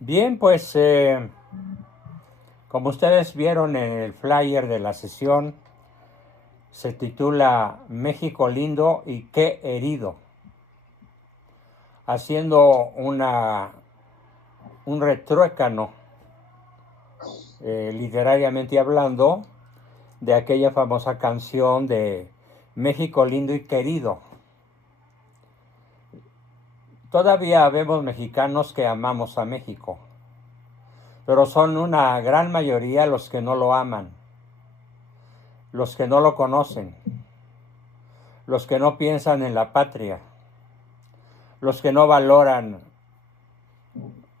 Bien, pues como ustedes vieron en el flyer de la sesión, se titula México lindo y qué herido, haciendo un retruécano, literariamente hablando, de aquella famosa canción de México lindo y querido. Todavía vemos mexicanos que amamos a México, pero son una gran mayoría los que no lo aman, los que no lo conocen, los que no piensan en la patria, los que no valoran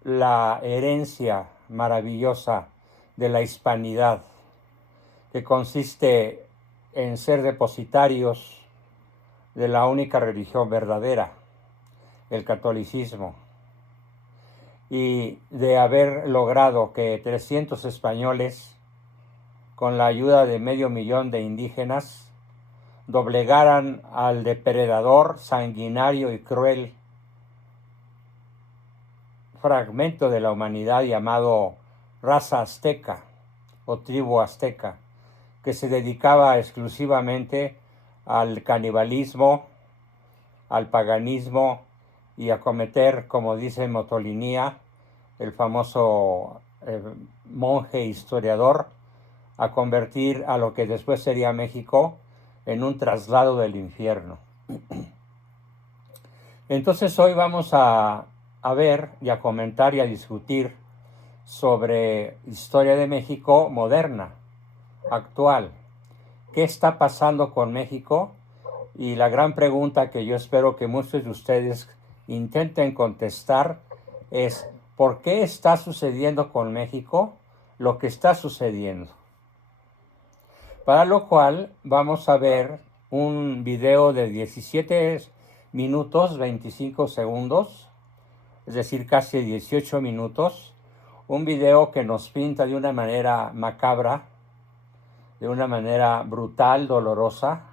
la herencia maravillosa de la hispanidad, que consiste en ser depositarios de la única religión verdadera, el catolicismo, y de haber logrado que 300 españoles, con la ayuda de 500,000 de indígenas, doblegaran al depredador sanguinario y cruel fragmento de la humanidad llamado raza azteca o tribu azteca, que se dedicaba exclusivamente al canibalismo, al paganismo y a cometer, como dice Motolinía, el famoso monje historiador, a convertir a lo que después sería México en un traslado del infierno. Entonces hoy vamos a ver y a comentar y a discutir sobre historia de México moderna, actual. ¿Qué está pasando con México? Y la gran pregunta que yo espero que muchos de ustedes intenten contestar es: ¿por qué está sucediendo con México lo que está sucediendo? Para lo cual vamos a ver un video de 17 minutos 25 segundos, es decir, casi 18 minutos, un video que nos pinta de una manera macabra, de una manera brutal, dolorosa,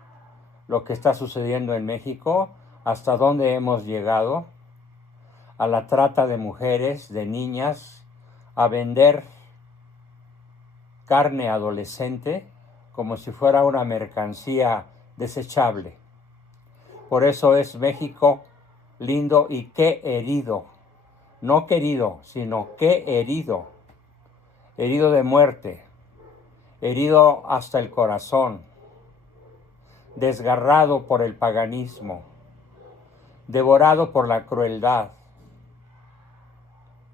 lo que está sucediendo en México, hasta dónde hemos llegado, a la trata de mujeres, de niñas, a vender carne adolescente como si fuera una mercancía desechable. Por eso es México lindo y qué herido, no querido, sino qué herido, herido de muerte, herido hasta el corazón, desgarrado por el paganismo, devorado por la crueldad,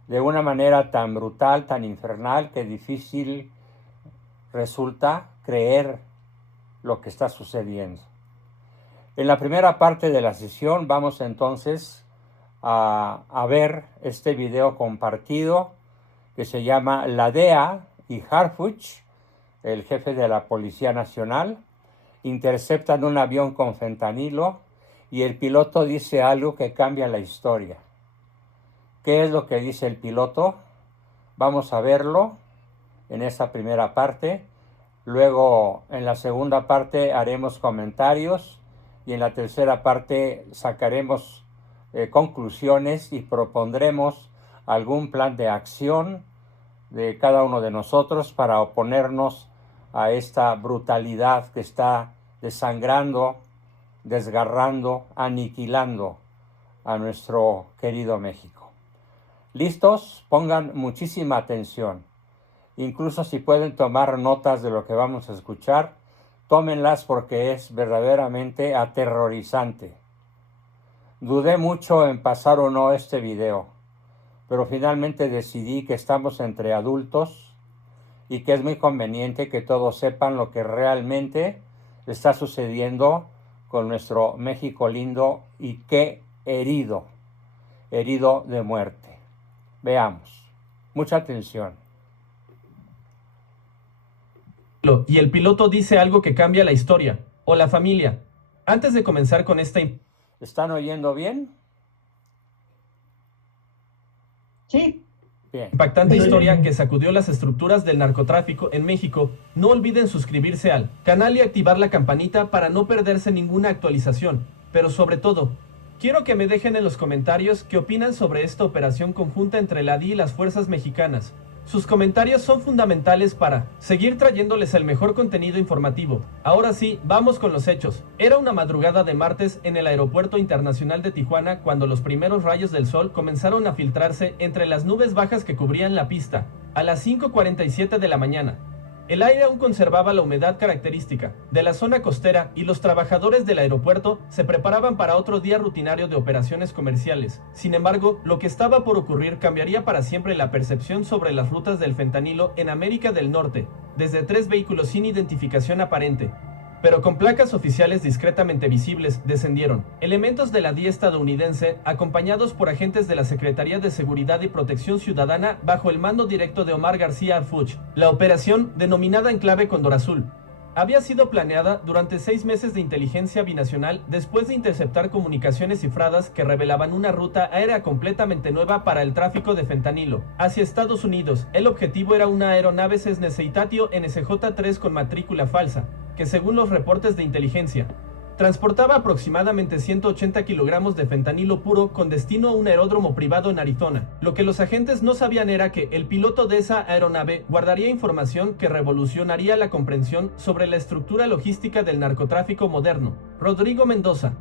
de una manera tan brutal, tan infernal, que difícil resulta creer lo que está sucediendo. En la primera parte de la sesión vamos entonces a ver este video compartido que se llama La DEA y Harfuch, el jefe de la Policía Nacional, interceptan un avión con fentanilo y el piloto dice algo que cambia la historia. ¿Qué es lo que dice el piloto? Vamos a verlo en esa primera parte. Luego, en la segunda parte haremos comentarios y en la tercera parte sacaremos conclusiones y propondremos algún plan de acción de cada uno de nosotros para oponernos a esta brutalidad que está desangrando, desgarrando, aniquilando a nuestro querido México. ¿Listos? Pongan muchísima atención. Incluso si pueden tomar notas de lo que vamos a escuchar, tómenlas porque es verdaderamente aterrorizante. Dudé mucho en pasar o no este video, pero finalmente decidí que estamos entre adultos y que es muy conveniente que todos sepan lo que realmente está sucediendo con nuestro México lindo y qué herido, herido de muerte. Veamos. Mucha atención. Y el piloto dice algo que cambia la historia, o la familia. Antes de comenzar con esta ¿Están oyendo bien? Sí. Bien. impactante historia que sacudió las estructuras del narcotráfico en México, no olviden suscribirse al canal y activar la campanita para no perderse ninguna actualización. Pero sobre todo, Quiero que me dejen en los comentarios qué opinan sobre esta operación conjunta entre la DI y las fuerzas mexicanas. Sus comentarios son fundamentales para seguir trayéndoles el mejor contenido informativo. Ahora sí, vamos con los hechos. Era una madrugada de martes en el Aeropuerto Internacional de Tijuana cuando los primeros rayos del sol comenzaron a filtrarse entre las nubes bajas que cubrían la pista, a las 5:47 de la mañana. El aire aún conservaba la humedad característica de la zona costera y los trabajadores del aeropuerto se preparaban para otro día rutinario de operaciones comerciales. Sin embargo, lo que estaba por ocurrir cambiaría para siempre la percepción sobre las rutas del fentanilo en América del Norte, desde 3 vehículos sin identificación aparente, pero con placas oficiales discretamente visibles, descendieron elementos de la DIA estadounidense, acompañados por agentes de la Secretaría de Seguridad y Protección Ciudadana bajo el mando directo de Omar García Harfuch. La operación, denominada en clave Cóndor Azul, había sido planeada durante 6 meses de inteligencia binacional después de interceptar comunicaciones cifradas que revelaban una ruta aérea completamente nueva para el tráfico de fentanilo hacia Estados Unidos. El objetivo era una aeronave Cessna Citatio NSJ-3 con matrícula falsa, que según los reportes de inteligencia, transportaba aproximadamente 180 kilogramos de fentanilo puro con destino a un aeródromo privado en Arizona. Lo que los agentes no sabían era que el piloto de esa aeronave guardaría información que revolucionaría la comprensión sobre la estructura logística del narcotráfico moderno. Rodrigo Mendoza,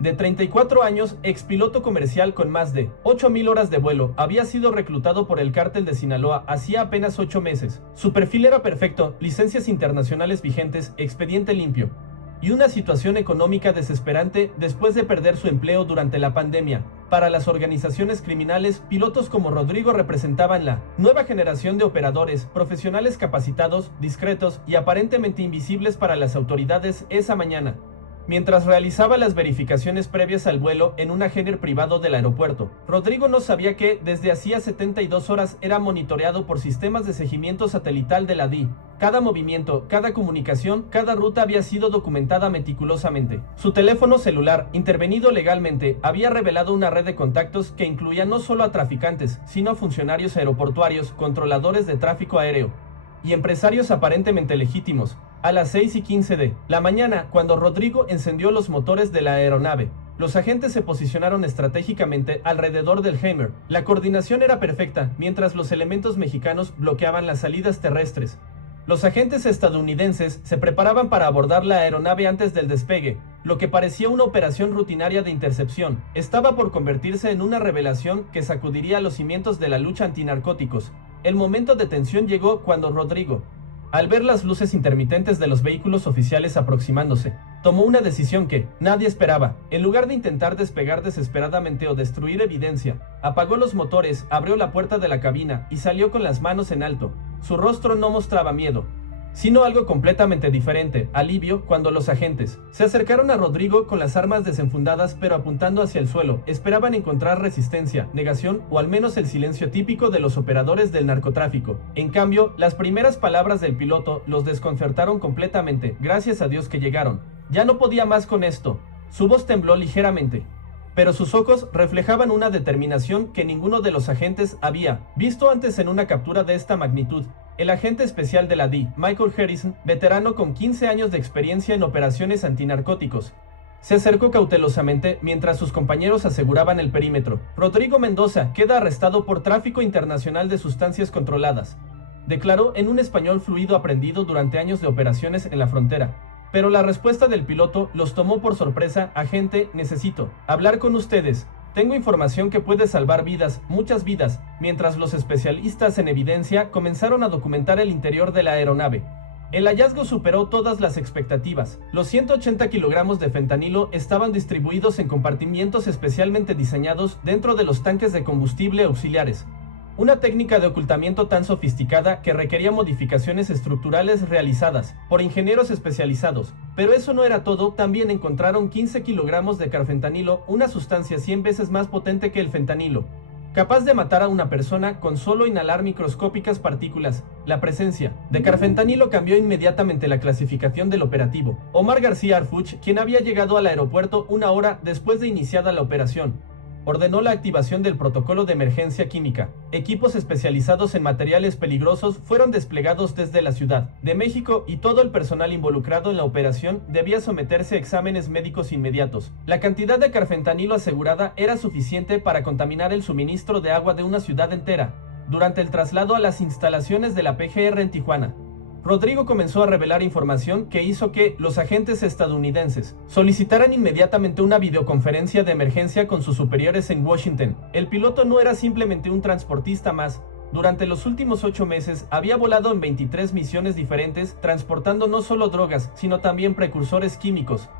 de 34 años, expiloto comercial con más de 8,000 horas de vuelo, había sido reclutado por el cártel de Sinaloa hacía apenas 8 meses. Su perfil era perfecto: licencias internacionales vigentes, expediente limpio y una situación económica desesperante después de perder su empleo durante la pandemia. Para las organizaciones criminales, pilotos como Rodrigo representaban la nueva generación de operadores, profesionales capacitados, discretos y aparentemente invisibles para las autoridades. Esa mañana, mientras realizaba las verificaciones previas al vuelo en un hangar privado del aeropuerto, Rodrigo no sabía que, desde hacía 72 horas, era monitoreado por sistemas de seguimiento satelital de la DI. Cada movimiento, cada comunicación, cada ruta había sido documentada meticulosamente. Su teléfono celular, intervenido legalmente, había revelado una red de contactos que incluía no solo a traficantes, sino a funcionarios aeroportuarios, controladores de tráfico aéreo y empresarios aparentemente legítimos. A las 6:15 de la mañana, cuando Rodrigo encendió los motores de la aeronave, los agentes se posicionaron estratégicamente alrededor del hangar. La coordinación era perfecta, mientras los elementos mexicanos bloqueaban las salidas terrestres. Los agentes estadounidenses se preparaban para abordar la aeronave antes del despegue. Lo que parecía una operación rutinaria de intercepción estaba por convertirse en una revelación que sacudiría los cimientos de la lucha antinarcóticos. El momento de tensión llegó cuando Rodrigo, al ver las luces intermitentes de los vehículos oficiales aproximándose, tomó una decisión que nadie esperaba. En lugar de intentar despegar desesperadamente o destruir evidencia, apagó los motores, abrió la puerta de la cabina y salió con las manos en alto. Su rostro no mostraba miedo, sino algo completamente diferente: alivio. Cuando los agentes se acercaron a Rodrigo con las armas desenfundadas pero apuntando hacia el suelo, esperaban encontrar resistencia, negación o al menos el silencio típico de los operadores del narcotráfico. En cambio, las primeras palabras del piloto los desconcertaron completamente. Gracias a Dios que llegaron. Ya no podía más con esto. Su voz tembló ligeramente, pero sus ojos reflejaban una determinación que ninguno de los agentes había visto antes en una captura de esta magnitud. El agente especial de la DI, Michael Harrison, veterano con 15 años de experiencia en operaciones antinarcóticos, se acercó cautelosamente mientras sus compañeros aseguraban el perímetro. Rodrigo Mendoza queda arrestado por tráfico internacional de sustancias controladas, declaró en un español fluido aprendido durante años de operaciones en la frontera. Pero la respuesta del piloto los tomó por sorpresa. Agente, necesito hablar con ustedes. Tengo información que puede salvar vidas, muchas vidas. Mientras los especialistas en evidencia comenzaron a documentar el interior de la aeronave, el hallazgo superó todas las expectativas. Los 180 kilogramos de fentanilo estaban distribuidos en compartimientos especialmente diseñados dentro de los tanques de combustible auxiliares. Una técnica de ocultamiento tan sofisticada que requería modificaciones estructurales realizadas por ingenieros especializados. Pero eso no era todo. También encontraron 15 kilogramos de carfentanilo, una sustancia 100 veces más potente que el fentanilo, capaz de matar a una persona con solo inhalar microscópicas partículas. La presencia de carfentanilo cambió inmediatamente la clasificación del operativo. Omar García Harfuch, quien había llegado al aeropuerto una hora después de iniciada la operación, ordenó la activación del protocolo de emergencia química. Equipos especializados en materiales peligrosos fueron desplegados desde la Ciudad de México y todo el personal involucrado en la operación debía someterse a exámenes médicos inmediatos. La cantidad de carfentanilo asegurada era suficiente para contaminar el suministro de agua de una ciudad entera. Durante el traslado a las instalaciones de la PGR en Tijuana, Rodrigo comenzó a revelar información que hizo que los agentes estadounidenses solicitaran inmediatamente una videoconferencia de emergencia con sus superiores en Washington. El piloto no era simplemente un transportista más. Durante los últimos 8 meses había volado en 23 misiones diferentes, transportando no solo drogas, sino también precursores químicos,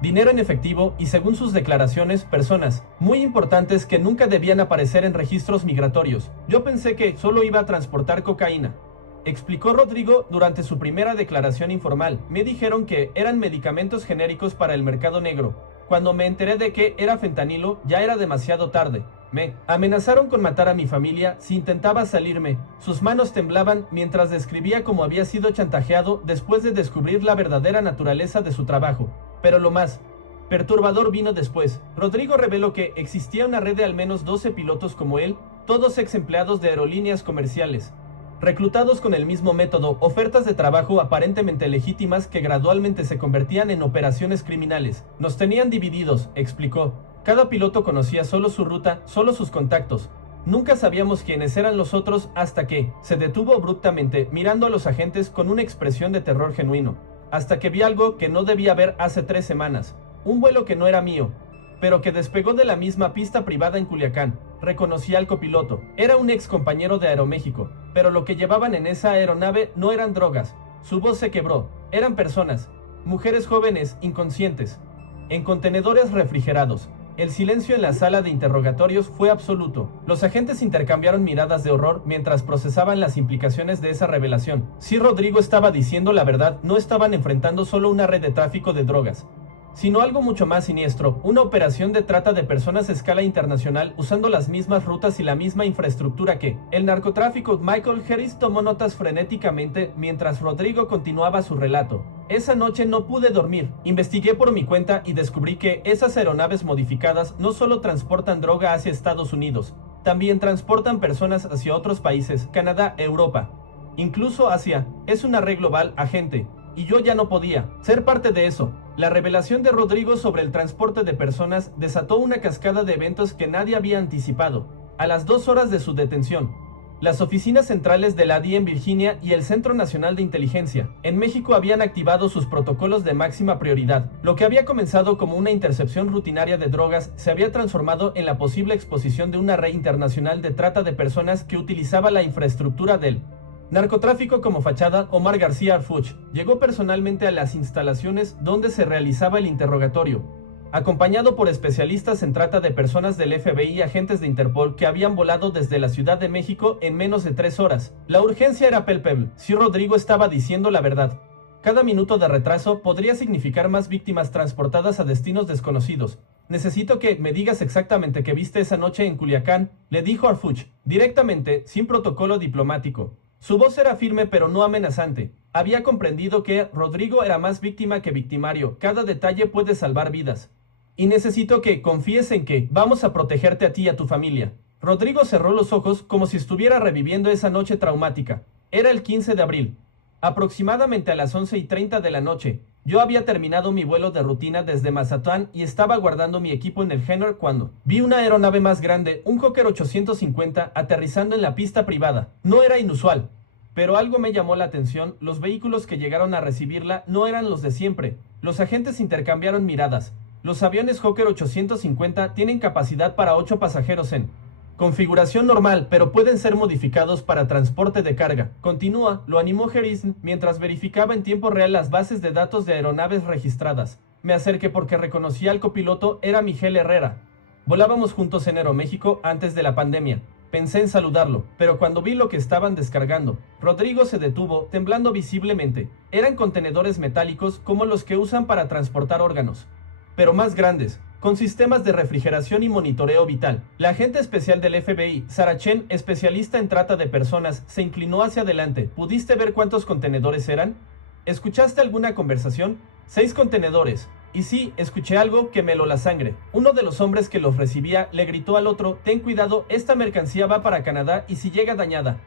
dinero en efectivo y, según sus declaraciones, personas muy importantes que nunca debían aparecer en registros migratorios. Yo pensé que solo iba a transportar cocaína, explicó Rodrigo durante su primera declaración informal. Me dijeron que eran medicamentos genéricos para el mercado negro. Cuando me enteré de que era fentanilo, ya era demasiado tarde. Me amenazaron con matar a mi familia si intentaba salirme. Sus manos temblaban mientras describía cómo había sido chantajeado después de descubrir la verdadera naturaleza de su trabajo. Pero lo más perturbador vino después. Rodrigo reveló que existía una red de al menos 12 pilotos como él, todos ex empleados de aerolíneas comerciales, reclutados con el mismo método, ofertas de trabajo aparentemente legítimas que gradualmente se convertían en operaciones criminales. Nos tenían divididos, explicó. Cada piloto conocía solo su ruta, solo sus contactos. Nunca sabíamos quiénes eran los otros hasta que se detuvo abruptamente, mirando a los agentes con una expresión de terror genuino. Hasta que vi algo que no debía ver hace 3 semanas. Un vuelo que no era mío, pero que despegó de la misma pista privada en Culiacán. Reconocí al copiloto. Era un ex compañero de Aeroméxico, pero lo que llevaban en esa aeronave no eran drogas. Su voz se quebró. Eran personas, mujeres jóvenes, inconscientes, en contenedores refrigerados. El silencio en la sala de interrogatorios fue absoluto. Los agentes intercambiaron miradas de horror mientras procesaban las implicaciones de esa revelación. Si Rodrigo estaba diciendo la verdad, no estaban enfrentando solo una red de tráfico de drogas, sino algo mucho más siniestro, una operación de trata de personas a escala internacional usando las mismas rutas y la misma infraestructura que el narcotráfico. Michael Harris tomó notas frenéticamente mientras Rodrigo continuaba su relato. Esa noche no pude dormir. Investigué por mi cuenta y descubrí que esas aeronaves modificadas no solo transportan droga hacia Estados Unidos, también transportan personas hacia otros países, Canadá, Europa, incluso Asia. Es una red global, agente. Y yo ya no podía ser parte de eso. La revelación de Rodrigo sobre el transporte de personas desató una cascada de eventos que nadie había anticipado. A las 2 horas de su detención, las oficinas centrales de la DEA en Virginia y el Centro Nacional de Inteligencia en México habían activado sus protocolos de máxima prioridad. Lo que había comenzado como una intercepción rutinaria de drogas se había transformado en la posible exposición de una red internacional de trata de personas que utilizaba la infraestructura del narcotráfico como fachada. Omar García Harfuch llegó personalmente a las instalaciones donde se realizaba el interrogatorio, acompañado por especialistas en trata de personas del FBI y agentes de Interpol que habían volado desde la Ciudad de México en menos de 3 horas. La urgencia era palpable. Si Rodrigo estaba diciendo la verdad, cada minuto de retraso podría significar más víctimas transportadas a destinos desconocidos. Necesito que me digas exactamente qué viste esa noche en Culiacán, le dijo Harfuch, directamente, sin protocolo diplomático. Su voz era firme pero no amenazante. Había comprendido que Rodrigo era más víctima que victimario. Cada detalle puede salvar vidas. Y necesito que confíes en que vamos a protegerte a ti y a tu familia. Rodrigo cerró los ojos como si estuviera reviviendo esa noche traumática. Era el 15 de abril. Aproximadamente a las 11:30 de la noche, yo había terminado mi vuelo de rutina desde Mazatlán y estaba guardando mi equipo en el hangar cuando vi una aeronave más grande, un Hawker 850, aterrizando en la pista privada. No era inusual, pero algo me llamó la atención. Los vehículos que llegaron a recibirla no eran los de siempre. Los agentes intercambiaron miradas. Los aviones Hawker 850 tienen capacidad para 8 pasajeros en configuración normal, pero pueden ser modificados para transporte de carga. Continúa, lo animó Harris mientras verificaba en tiempo real las bases de datos de aeronaves registradas. Me acerqué porque reconocí al copiloto, era Miguel Herrera. Volábamos juntos en Aeroméxico antes de la pandemia. Pensé en saludarlo, pero cuando vi lo que estaban descargando, Rodrigo se detuvo, temblando visiblemente. Eran contenedores metálicos como los que usan para transportar órganos, pero más grandes, con sistemas de refrigeración y monitoreo vital. La agente especial del FBI, Sarah Chen, especialista en trata de personas, se inclinó hacia adelante. ¿Pudiste ver cuántos contenedores eran? ¿Escuchaste alguna conversación? 6 contenedores. Y sí, escuché algo que me heló la sangre. Uno de los hombres que los recibía le gritó al otro: ten cuidado, esta mercancía va para Canadá y si llega dañada,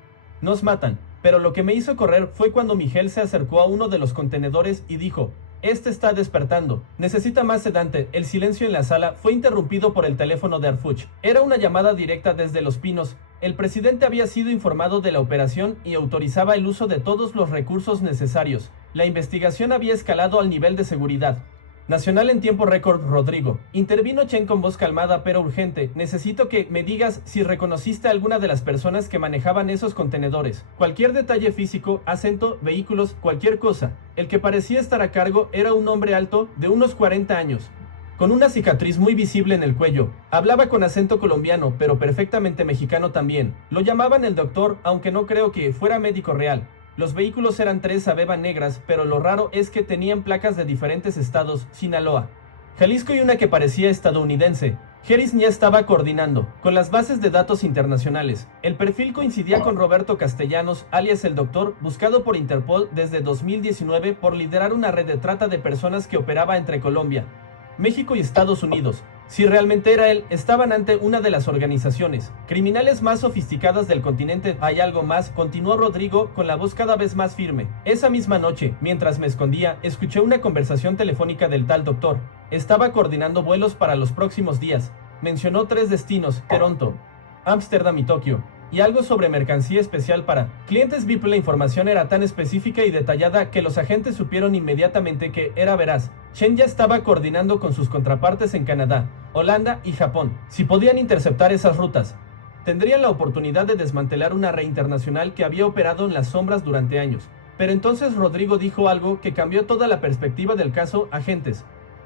nos matan. Pero lo que me hizo correr fue cuando Miguel se acercó a uno de los contenedores y dijo: este está despertando, necesita más sedante. El silencio en la sala fue interrumpido por el teléfono de Arfuch. Era una llamada directa desde Los Pinos. El presidente había sido informado de la operación y autorizaba el uso de todos los recursos necesarios. La investigación había escalado al nivel de seguridad nacional en tiempo récord. Rodrigo, intervino Chen con voz calmada pero urgente. Necesito que me digas si reconociste a alguna de las personas que manejaban esos contenedores. Cualquier detalle físico, acento, vehículos, cualquier cosa. El que parecía estar a cargo era un hombre alto, de unos 40 años, con una cicatriz muy visible en el cuello. Hablaba con acento colombiano, pero perfectamente mexicano también. Lo llamaban el doctor, aunque no creo que fuera médico real. Los vehículos eran 3 Aveva negras, pero lo raro es que tenían placas de diferentes estados: Sinaloa, Jalisco y una que parecía estadounidense. Harris ya estaba coordinando con las bases de datos internacionales. El perfil coincidía con Roberto Castellanos, alias el Doctor, buscado por Interpol desde 2019 por liderar una red de trata de personas que operaba entre Colombia, México y Estados Unidos. Si realmente era él, estaban ante una de las organizaciones criminales más sofisticadas del continente. Hay algo más, continuó Rodrigo con la voz cada vez más firme. Esa misma noche, mientras me escondía, escuché una conversación telefónica del tal doctor. Estaba coordinando vuelos para los próximos días. Mencionó 3 destinos: Toronto, Ámsterdam y Tokio. Y algo sobre mercancía especial para clientes VIP. La información era tan específica y detallada que los agentes supieron inmediatamente que era veraz. Chen ya estaba coordinando con sus contrapartes en Canadá, Holanda y Japón. Si podían interceptar esas rutas, tendrían la oportunidad de desmantelar una red internacional que había operado en las sombras durante años. Pero entonces Rodrigo dijo algo que cambió toda la perspectiva del caso. Agentes,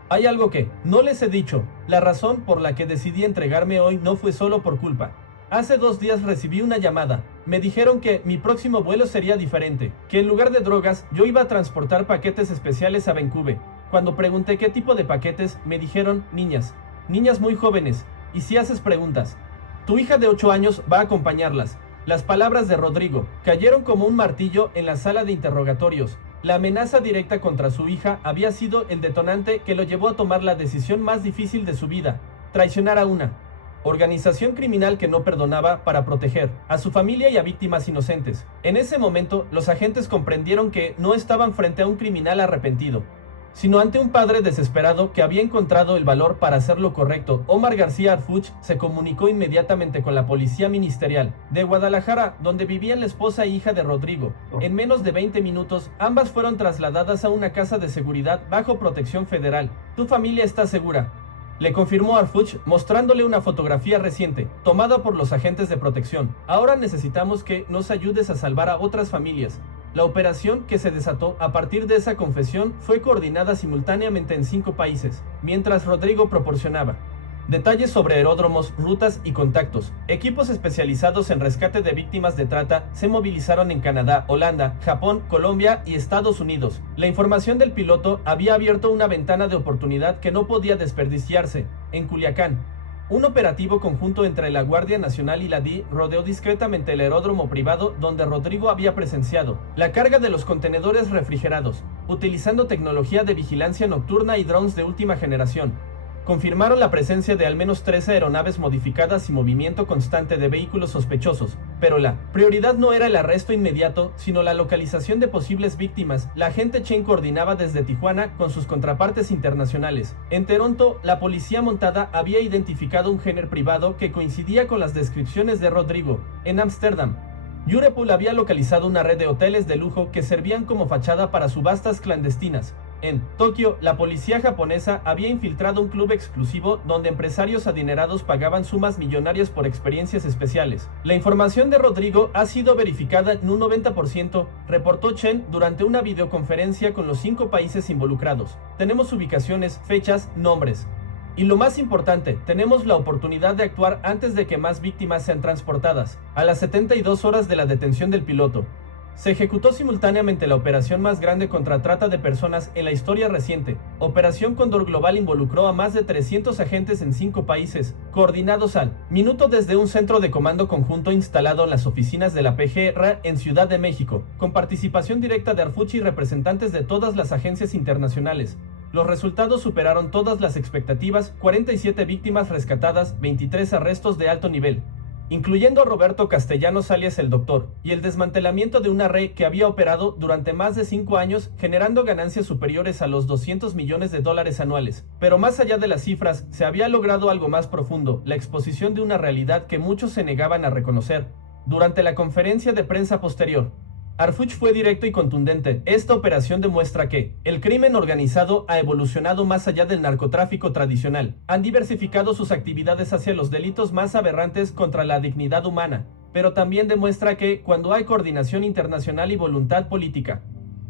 hay algo que no les he dicho. La razón por la que decidí entregarme hoy no fue solo por culpa. Hace 2 días recibí una llamada. Me dijeron que mi próximo vuelo sería diferente, que en lugar de drogas, yo iba a transportar paquetes especiales a Vancouver. Cuando pregunté qué tipo de paquetes, me dijeron niñas muy jóvenes. Y si haces preguntas, tu hija de 8 años va a acompañarlas. Las palabras de Rodrigo cayeron como un martillo en la sala de interrogatorios. La amenaza directa contra su hija había sido el detonante que lo llevó a tomar la decisión más difícil de su vida: traicionar a una organización criminal que no perdonaba para proteger a su familia y a víctimas inocentes. En ese momento, los agentes comprendieron que no estaban frente a un criminal arrepentido, sino ante un padre desesperado que había encontrado el valor para hacer lo correcto. Omar García Arfuch se comunicó inmediatamente con la policía ministerial de Guadalajara, donde vivían la esposa e hija de Rodrigo. En menos de 20 minutos, ambas fueron trasladadas a una casa de seguridad bajo protección federal. Tu familia está segura, le confirmó Arfuch, mostrándole una fotografía reciente, tomada por los agentes de protección. Ahora necesitamos que nos ayudes a salvar a otras familias. La operación que se desató a partir de esa confesión fue coordinada simultáneamente en 5 países, mientras Rodrigo proporcionaba detalles sobre aeródromos, rutas y contactos. Equipos especializados en rescate de víctimas de trata se movilizaron en Canadá, Holanda, Japón, Colombia y Estados Unidos. La información del piloto había abierto una ventana de oportunidad que no podía desperdiciarse. En Culiacán, un operativo conjunto entre la Guardia Nacional y la DI rodeó discretamente el aeródromo privado donde Rodrigo había presenciado la carga de los contenedores refrigerados, utilizando tecnología de vigilancia nocturna y drones de última generación. Confirmaron la presencia de al menos 13 aeronaves modificadas y movimiento constante de vehículos sospechosos, pero la prioridad no era el arresto inmediato, sino la localización de posibles víctimas. La agente Chen coordinaba desde Tijuana con sus contrapartes internacionales. En Toronto, la policía montada había identificado un Jenner privado que coincidía con las descripciones de Rodrigo. En Ámsterdam, Europol había localizado una red de hoteles de lujo que servían como fachada para subastas clandestinas. En Tokio, la policía japonesa había infiltrado un club exclusivo donde empresarios adinerados pagaban sumas millonarias por experiencias especiales. La información de Rodrigo ha sido verificada en un 90%, reportó Chen durante una videoconferencia con los 5 países involucrados. Tenemos ubicaciones, fechas, nombres. Y lo más importante, tenemos la oportunidad de actuar antes de que más víctimas sean transportadas. A las 72 horas de la detención del piloto, se ejecutó simultáneamente la operación más grande contra trata de personas en la historia reciente. Operación Cóndor Global involucró a más de 300 agentes en 5 países, coordinados al minuto desde un centro de comando conjunto instalado en las oficinas de la PGR en Ciudad de México, con participación directa de Arfuch y representantes de todas las agencias internacionales. Los resultados superaron todas las expectativas: 47 víctimas rescatadas, 23 arrestos de alto nivel, incluyendo a Roberto Castellanos alias el Doctor, y el desmantelamiento de una red que había operado durante más de 5 años, generando ganancias superiores a los $200 millones anuales. Pero más allá de las cifras, se había logrado algo más profundo: la exposición de una realidad que muchos se negaban a reconocer. Durante la conferencia de prensa posterior, Harfuch fue directo y contundente: esta operación demuestra que el crimen organizado ha evolucionado más allá del narcotráfico tradicional. Han diversificado sus actividades hacia los delitos más aberrantes contra la dignidad humana, pero también demuestra que, cuando hay coordinación internacional y voluntad política,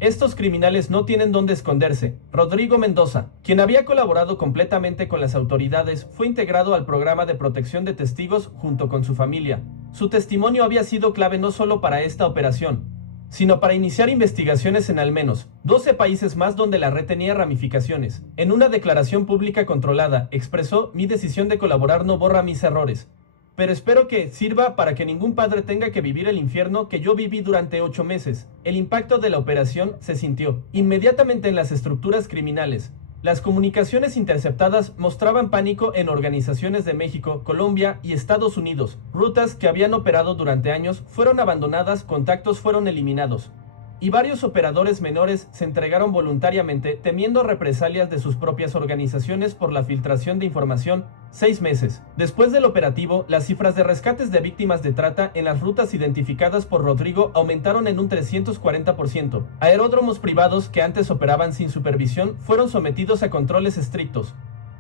estos criminales no tienen dónde esconderse. Rodrigo Mendoza, quien había colaborado completamente con las autoridades, fue integrado al programa de protección de testigos junto con su familia. Su testimonio había sido clave no solo para esta operación, sino para iniciar investigaciones en al menos 12 países más donde la red tenía ramificaciones. En una declaración pública controlada, expresó: mi decisión de colaborar no borra mis errores, pero espero que sirva para que ningún padre tenga que vivir el infierno que yo viví durante 8 meses. El impacto de la operación se sintió inmediatamente en las estructuras criminales. Las comunicaciones interceptadas mostraban pánico en organizaciones de México, Colombia y Estados Unidos. Rutas que habían operado durante años fueron abandonadas, contactos fueron eliminados, y varios operadores menores se entregaron voluntariamente, temiendo represalias de sus propias organizaciones por la filtración de información. 6 meses después del operativo, las cifras de rescates de víctimas de trata en las rutas identificadas por Rodrigo aumentaron en un 340%. Aeródromos privados que antes operaban sin supervisión fueron sometidos a controles estrictos,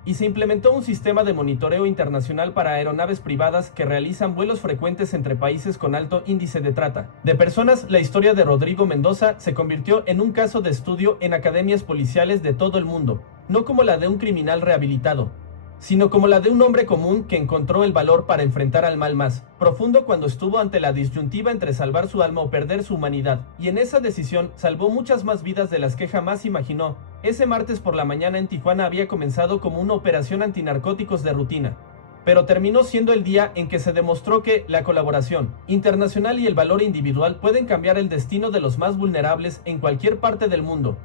y se implementó un sistema de monitoreo internacional para aeronaves privadas que realizan vuelos frecuentes entre países con alto índice de trata de personas. La historia de Rodrigo Mendoza se convirtió en un caso de estudio en academias policiales de todo el mundo, no como la de un criminal rehabilitado, sino como la de un hombre común que encontró el valor para enfrentar al mal más profundo cuando estuvo ante la disyuntiva entre salvar su alma o perder su humanidad. Y en esa decisión salvó muchas más vidas de las que jamás imaginó. Ese martes por la mañana en Tijuana había comenzado como una operación antinarcóticos de rutina, pero terminó siendo el día en que se demostró que la colaboración internacional y el valor individual pueden cambiar el destino de los más vulnerables en cualquier parte del mundo.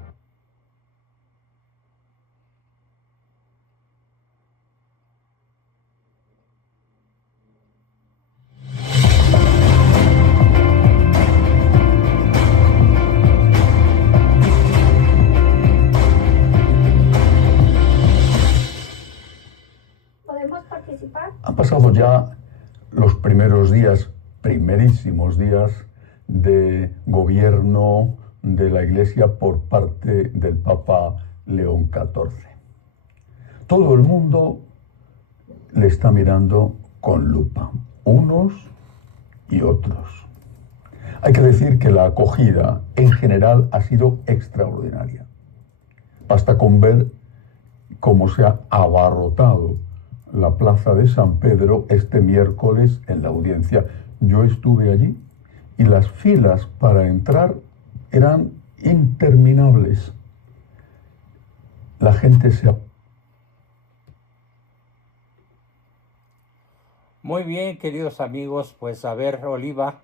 Han pasado ya los primerísimos días de gobierno de la Iglesia por parte del Papa León XIV. Todo el mundo le está mirando con lupa, unos y otros. Hay que decir que la acogida en general ha sido extraordinaria. Basta con ver cómo se ha abarrotado la plaza de San Pedro este miércoles en la audiencia. Yo estuve allí y las filas para entrar eran interminables. La gente se ha... Muy bien, queridos amigos, pues a ver, Oliva,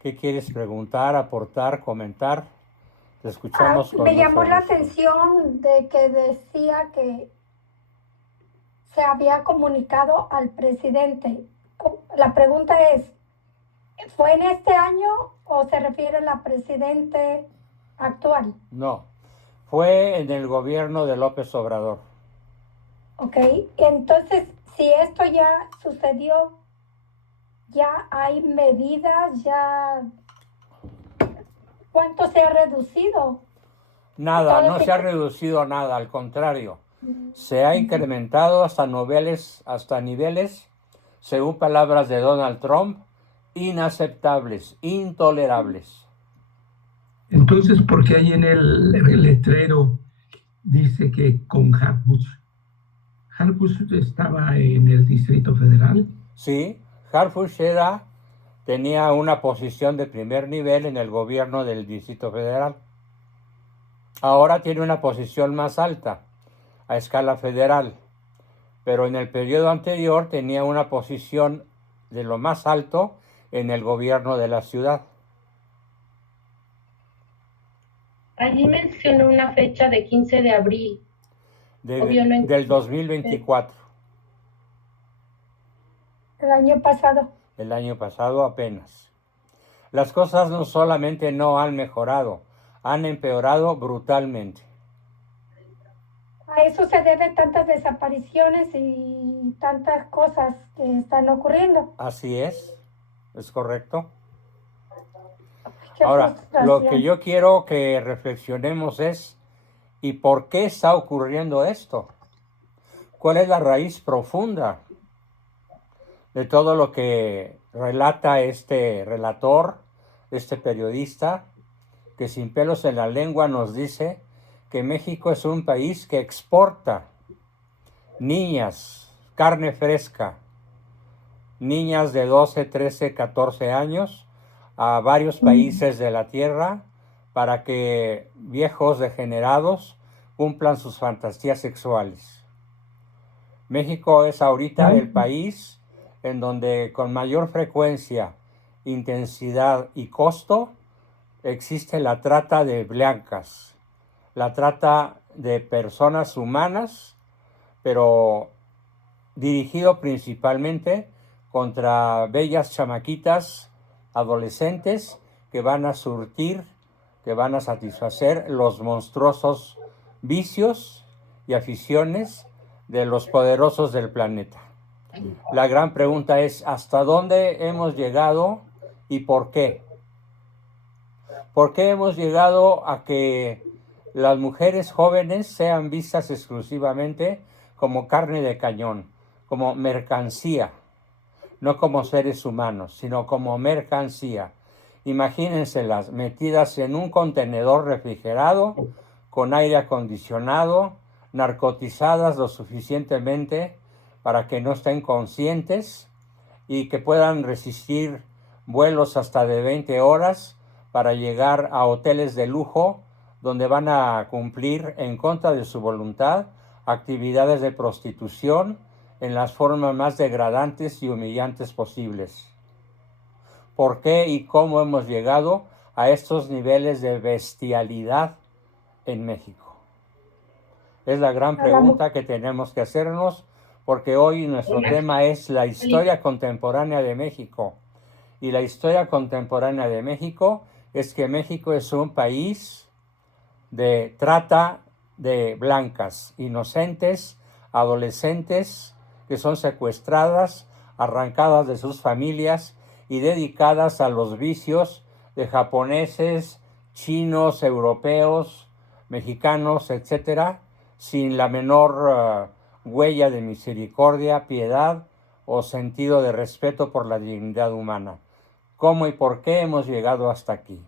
¿qué quieres preguntar, aportar, comentar? Te escuchamos con Me llamó mucho la gusto. atención de que decía que se había comunicado al presidente. La pregunta es, ¿fue en este año o se refiere a la presidente actual? No, fue en el gobierno de López Obrador. Ok, entonces, si esto ya sucedió, ya hay medidas, ya... ¿Cuánto se ha reducido? Nada, no se ha reducido nada, al contrario. Se ha incrementado hasta niveles, según palabras de Donald Trump, inaceptables, intolerables. Entonces, ¿por qué ahí en el letrero dice que con Harfuch? ¿Harfuch estaba en el Distrito Federal? Sí, Harfuch tenía una posición de primer nivel en el gobierno del Distrito Federal. Ahora tiene una posición más alta, a escala federal, pero en el periodo anterior tenía una posición de lo más alto en el gobierno de la ciudad. Allí mencionó una fecha de 15 de abril. obviamente. del 2024. El año pasado. El año pasado apenas. Las cosas no solamente no han mejorado, han empeorado brutalmente. A eso se deben tantas desapariciones y tantas cosas que están ocurriendo. Así es correcto. Qué Ahora, lo frustración. que yo quiero que reflexionemos es, ¿y por qué está ocurriendo esto? ¿Cuál es la raíz profunda de todo lo que relata este relator, este periodista, que sin pelos en la lengua nos dice que México es un país que exporta niñas, carne fresca, niñas de 12, 13, 14 años a varios países de la tierra para que viejos degenerados cumplan sus fantasías sexuales? México es ahorita el país en donde con mayor frecuencia, intensidad y costo existe la trata de blancas, la trata de personas humanas, pero dirigido principalmente contra bellas chamaquitas adolescentes que van a surtir, que van a satisfacer los monstruosos vicios y aficiones de los poderosos del planeta. La gran pregunta es, ¿hasta dónde hemos llegado y por qué? ¿Por qué hemos llegado a que las mujeres jóvenes sean vistas exclusivamente como carne de cañón, como mercancía? No como seres humanos, sino como mercancía. Imagínenselas metidas en un contenedor refrigerado, con aire acondicionado, narcotizadas lo suficientemente para que no estén conscientes y que puedan resistir vuelos hasta de 20 horas para llegar a hoteles de lujo donde van a cumplir en contra de su voluntad actividades de prostitución en las formas más degradantes y humillantes posibles. ¿Por qué y cómo hemos llegado a estos niveles de bestialidad en México? Es la gran pregunta que tenemos que hacernos, porque hoy nuestro tema es la historia contemporánea de México. Y la historia contemporánea de México es que México es un país de trata de blancas, inocentes, adolescentes, que son secuestradas, arrancadas de sus familias y dedicadas a los vicios de japoneses, chinos, europeos, mexicanos, etcétera, sin la menor huella de misericordia, piedad o sentido de respeto por la dignidad humana. ¿Cómo y por qué hemos llegado hasta aquí?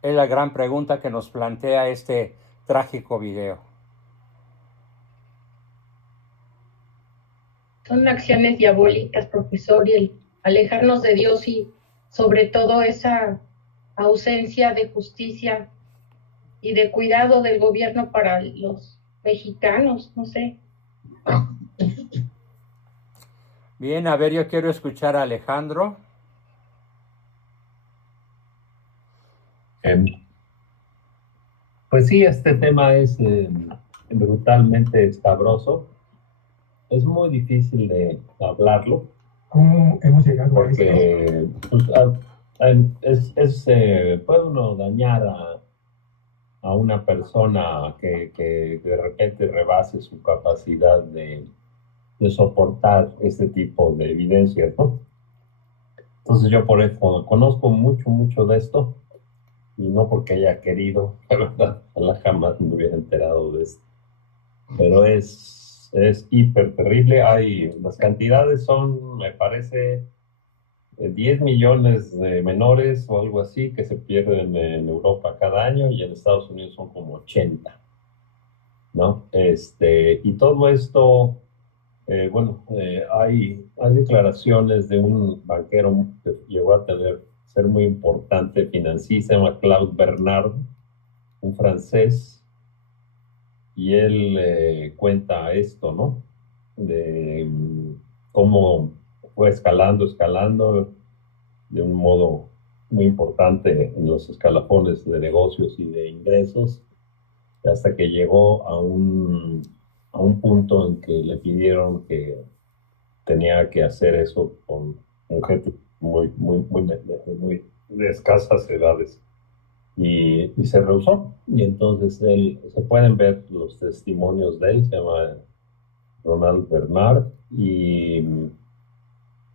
Es la gran pregunta que nos plantea este trágico video. Son acciones diabólicas, profesor, y el alejarnos de Dios y sobre todo esa ausencia de justicia y de cuidado del gobierno para los mexicanos, no sé. Bien, a ver, yo quiero escuchar a Alejandro. Pues sí, este tema es brutalmente escabroso. Es muy difícil de hablarlo. ¿Cómo hemos llegado porque, pues, puede uno dañar a una persona que de repente rebase su capacidad de soportar este tipo de evidencias, ¿no? Entonces yo por eso conozco mucho de esto, y no porque haya querido, la verdad, ojalá jamás me hubiera enterado de esto. Pero es hiper terrible. Las cantidades son, me parece, 10 millones de menores o algo así que se pierden en Europa cada año, y en Estados Unidos son como 80, ¿no? Y todo esto, hay declaraciones de un banquero que llegó a ser muy importante financista, se llama Claude Bernard, un francés, y él cuenta esto, ¿no? De cómo fue escalando de un modo muy importante en los escalafones de negocios y de ingresos, hasta que llegó a un punto en que le pidieron que tenía que hacer eso con gente muy de escasas edades. Y se rehusó. Y entonces se pueden ver los testimonios de él, se llama Ronald Bernard, y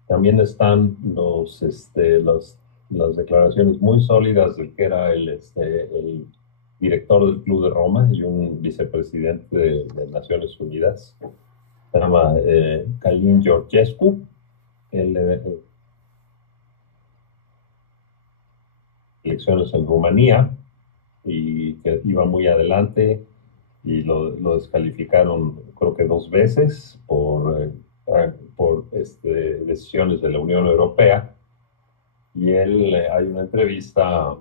también están las declaraciones muy sólidas del que era el director del Club de Roma y un vicepresidente de Naciones Unidas. Se llama Călin Georgescu. Elecciones en Rumanía y que iba muy adelante y lo descalificaron creo que 2 veces por decisiones de la Unión Europea. Y él, hay una entrevista,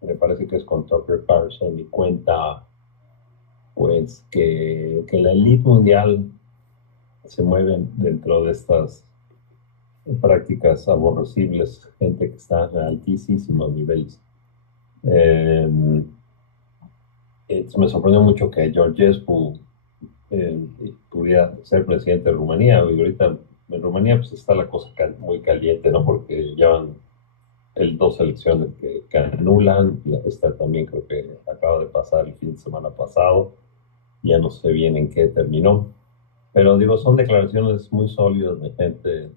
me parece que es con Tucker Carlson, y cuenta pues que la élite mundial se mueve dentro de estas prácticas aborrecibles, gente que está a altísimos niveles. Me sorprendió mucho que Georgescu pudiera ser presidente de Rumanía, y ahorita en Rumanía pues está la cosa muy caliente, ¿no? Porque llevan 2 elecciones que anulan, esta también creo que acaba de pasar el fin de semana pasado, ya no sé bien en qué terminó, pero digo, son declaraciones muy sólidas de gente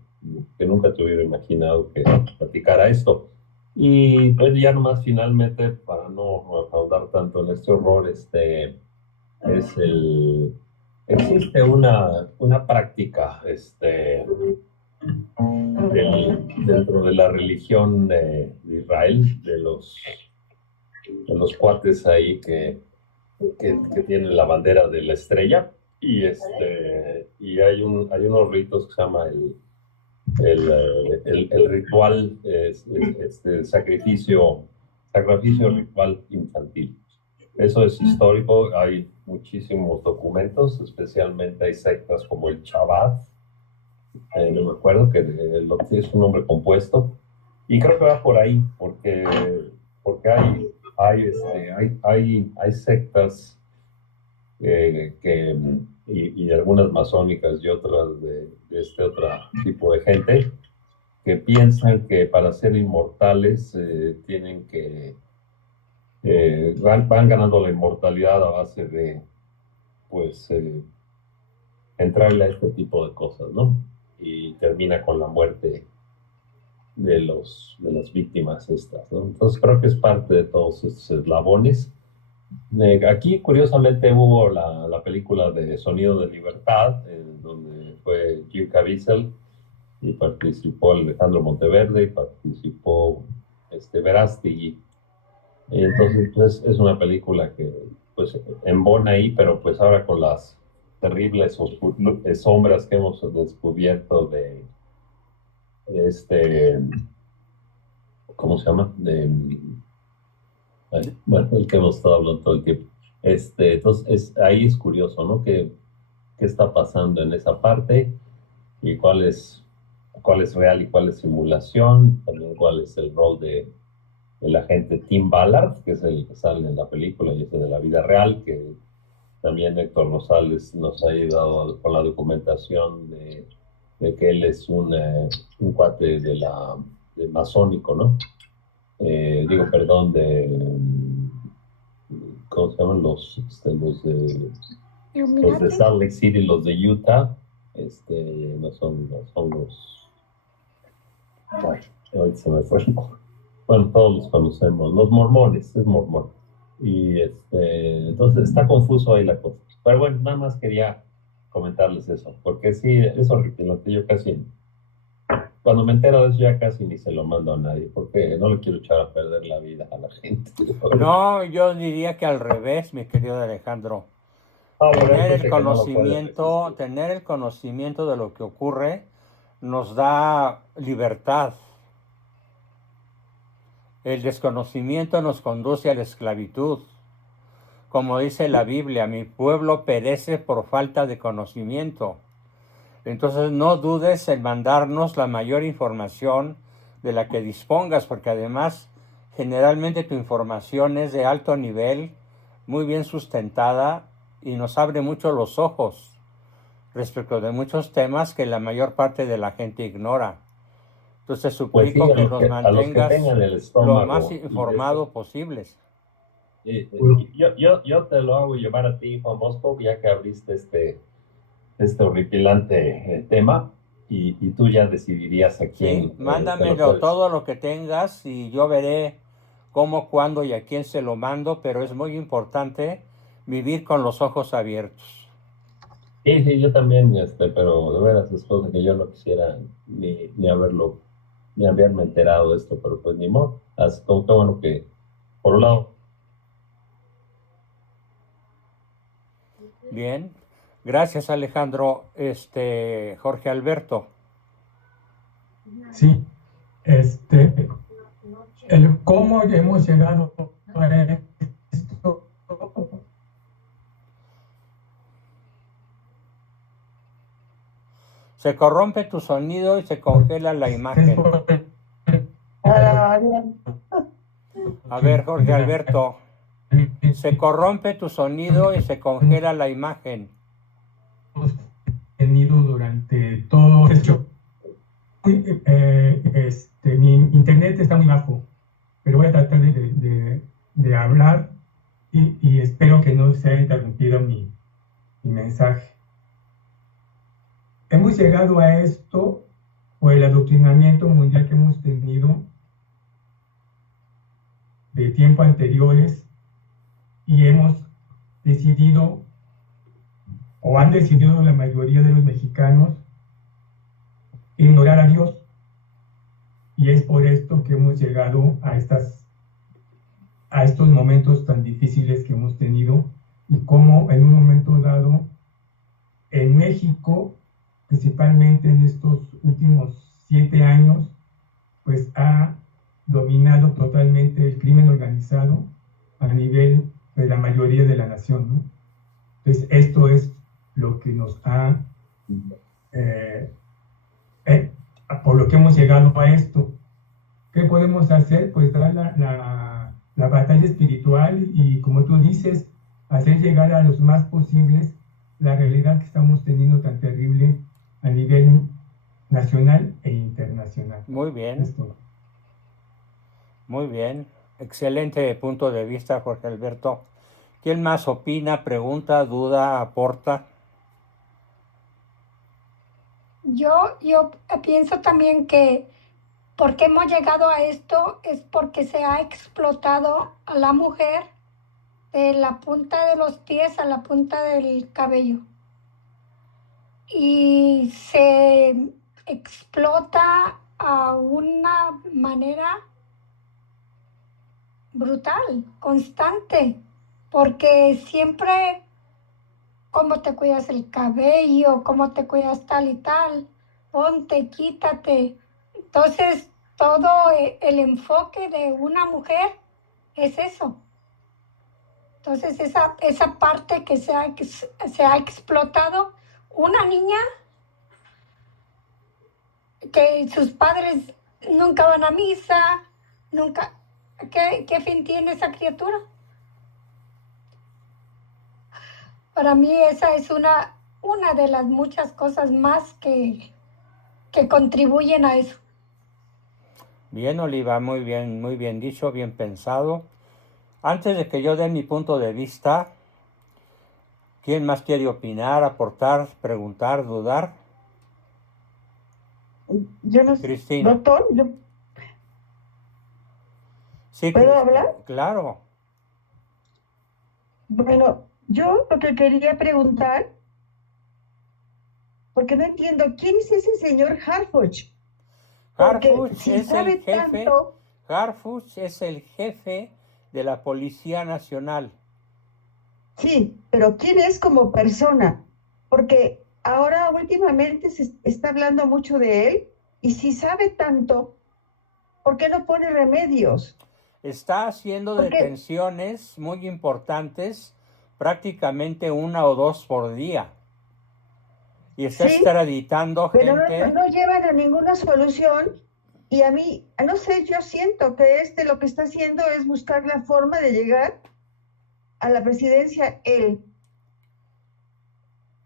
que nunca te hubiera imaginado que platicara esto. Y pues ya nomás finalmente, para no ahondar tanto en este horror, existe una práctica dentro de la religión de Israel, de los cuates ahí que tienen la bandera de la estrella, y hay unos ritos que se llama el ritual, sacrificio ritual infantil. Eso es histórico, hay muchísimos documentos, especialmente hay sectas como el Chabad, no me acuerdo, que es un nombre compuesto, y creo que va por ahí, porque hay sectas y algunas masónicas y otras de este otro tipo de gente que piensan que para ser inmortales tienen que van ganando la inmortalidad a base de pues entrarle a este tipo de cosas, ¿no? Y termina con la muerte de las víctimas estas, ¿no? Entonces creo que es parte de todos estos eslabones. Aquí, curiosamente, hubo la película de Sonido de Libertad, donde fue Jim Caviezel, y participó Alejandro Monteverde, y participó Verástegui. Entonces, pues, es una película que pues embona ahí, pero pues ahora con las terribles sombras que hemos descubierto de ¿cómo se llama? Bueno, el que hemos estado hablando todo el tiempo. Entonces, ahí es curioso, ¿no? ¿Qué está pasando en esa parte? Y cuál es real y cuál es simulación. También cuál es el rol del agente Tim Ballard, que es el que sale en la película y es de la vida real, que también Héctor Rosales nos ha ayudado con la documentación de que él es un cuate de masónico, ¿no? ¿Cómo se llaman los de Salt Lake City, los de Utah? No son los... Ay, hoy se me fue. Bueno, todos los conocemos, los mormones, es mormón. Y entonces está confuso ahí la cosa. Pero bueno, nada más quería comentarles eso, porque sí, es horripilante. Yo casi, cuando me entero de eso, ya casi ni se lo mando a nadie, porque no le quiero echar a perder la vida a la gente. No, yo diría que al revés, mi querido Alejandro. Tener el conocimiento de lo que ocurre nos da libertad. El desconocimiento nos conduce a la esclavitud. Como dice la Biblia, mi pueblo perece por falta de conocimiento. Entonces no dudes en mandarnos la mayor información de la que dispongas, porque además generalmente tu información es de alto nivel, muy bien sustentada y nos abre mucho los ojos respecto de muchos temas que la mayor parte de la gente ignora. Entonces Pues sí, suplico que nos a los que mantengas tengan el lo estómago más y informado posibles. yo te lo hago llevar a ti, Juan Bosco, ya que abriste este horripilante tema, y tú ya decidirías a Sí, quién te lo mándamelo puedes. todo lo que tengas y yo veré cómo, cuándo y a quién se lo mando, pero es muy importante vivir con los ojos abiertos. Sí, yo también, pero de veras es cosa que yo no quisiera ni haberme enterado de esto, pero pues ni modo. Todo bueno que, por un lado, Bien, gracias Alejandro. Jorge Alberto. Sí, el cómo hemos llegado a esto. Se corrompe tu sonido y se congela la imagen. A ver, Jorge Alberto, se corrompe tu sonido y se congela la imagen. Tenido durante todo esto. Mi internet está muy bajo, pero voy a tratar de hablar y espero que no sea interrumpido mi mensaje. Hemos llegado a esto por el adoctrinamiento mundial que hemos tenido de tiempos anteriores y hemos decidido, o han decidido la mayoría de los mexicanos, ignorar a Dios. Y es por esto que hemos llegado a estos momentos tan difíciles que hemos tenido, y cómo en un momento dado en México, principalmente en estos últimos 7 años, pues ha dominado totalmente el crimen organizado a nivel de la mayoría de la nación, ¿no? Entonces esto es lo que nos ha por lo que hemos llegado a esto. ¿Qué podemos hacer? Pues dar la batalla espiritual y, como tú dices, hacer llegar a los más posibles la realidad que estamos teniendo tan terrible a nivel nacional e internacional. Muy bien. Esto. Muy bien. Excelente punto de vista, Jorge Alberto. ¿Quién más opina, pregunta, duda, aporta? Yo pienso también que porque hemos llegado a esto es porque se ha explotado a la mujer de la punta de los pies a la punta del cabello. Y se explota a una manera brutal, constante, porque siempre cómo te cuidas el cabello, cómo te cuidas tal y tal, ponte, quítate. Entonces, todo el enfoque de una mujer es eso. Entonces, esa parte que se ha explotado, una niña que sus padres nunca van a misa, nunca, ¿qué fin tiene esa criatura? Para mí esa es una de las muchas cosas más que contribuyen a eso. Bien, Oliva, muy bien dicho, bien pensado. Antes de que yo dé mi punto de vista, ¿quién más quiere opinar, aportar, preguntar, dudar? Yo no sé, Cristina. doctor, Sí, ¿puedo hablar? Claro. Bueno, yo lo que quería preguntar, porque no entiendo, ¿quién es ese señor Harfuch? Porque Harfuch si es sabe el jefe. tanto, Harfuch es el jefe de la Policía Nacional. sí, pero ¿quién es como persona? Porque ahora últimamente se está hablando mucho de él, y si sabe tanto, ¿por qué no pone remedios? Está haciendo ¿Por qué? detenciones muy importantes, prácticamente 1 o 2 por día. Y está Sí, extraditando pero gente. no llevan a ninguna solución, y a mí, no sé, yo siento que lo que está haciendo es buscar la forma de llegar a la presidencia él.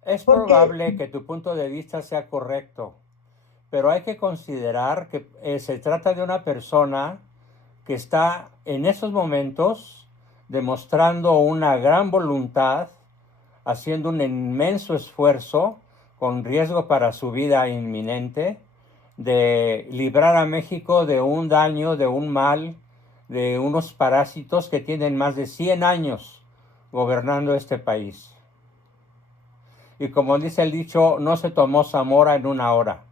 Es Porque- probable que tu punto de vista sea correcto, pero hay que considerar que se trata de una persona que está en esos momentos demostrando una gran voluntad, haciendo un inmenso esfuerzo con riesgo para su vida inminente, de librar a México de un daño, de un mal, de unos parásitos que tienen más de 100 años gobernando este país. Y como dice el dicho, no se tomó Zamora en una hora.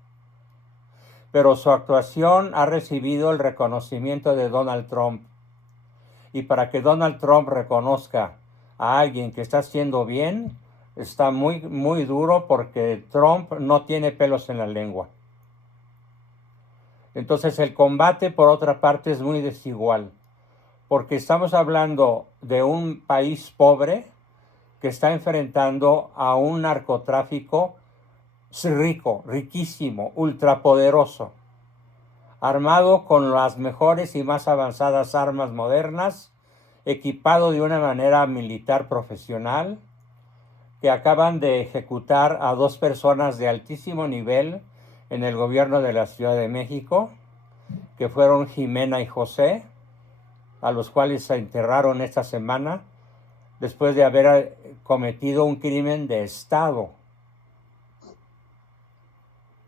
Pero su actuación ha recibido el reconocimiento de Donald Trump. Y para que Donald Trump reconozca a alguien que está haciendo bien, está muy, muy duro porque Trump no tiene pelos en la lengua. Entonces el combate, por otra parte, es muy desigual, porque estamos hablando de un país pobre que está enfrentando a un narcotráfico rico, riquísimo, ultrapoderoso, armado con las mejores y más avanzadas armas modernas, equipado de una manera militar profesional, que acaban de ejecutar a 2 personas de altísimo nivel en el gobierno de la Ciudad de México, que fueron Jimena y José, a los cuales se enterraron esta semana después de haber cometido un crimen de Estado,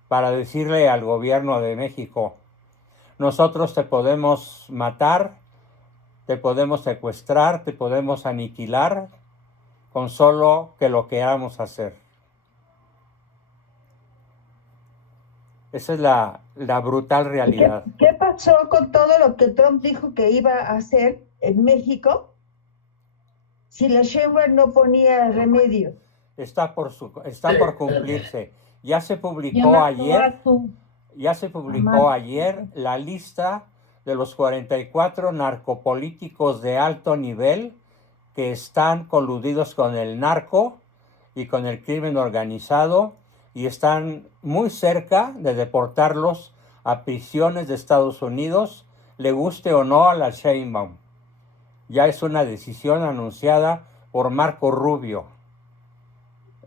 para decirle al gobierno de México: nosotros te podemos matar, te podemos secuestrar, te podemos aniquilar, con solo que lo queramos hacer. Esa es la brutal ¿Y realidad. qué pasó con todo lo que Trump dijo que iba a hacer en México si la Sheinbaum no ponía remedio? Está por cumplirse. Ya se Ya publicó mató ayer, a su la lista de los 44 narcopolíticos de alto nivel que están coludidos con el narco y con el crimen organizado y están muy cerca de deportarlos a prisiones de Estados Unidos, le guste o no a la Sheinbaum. Ya es una decisión anunciada por Marco Rubio,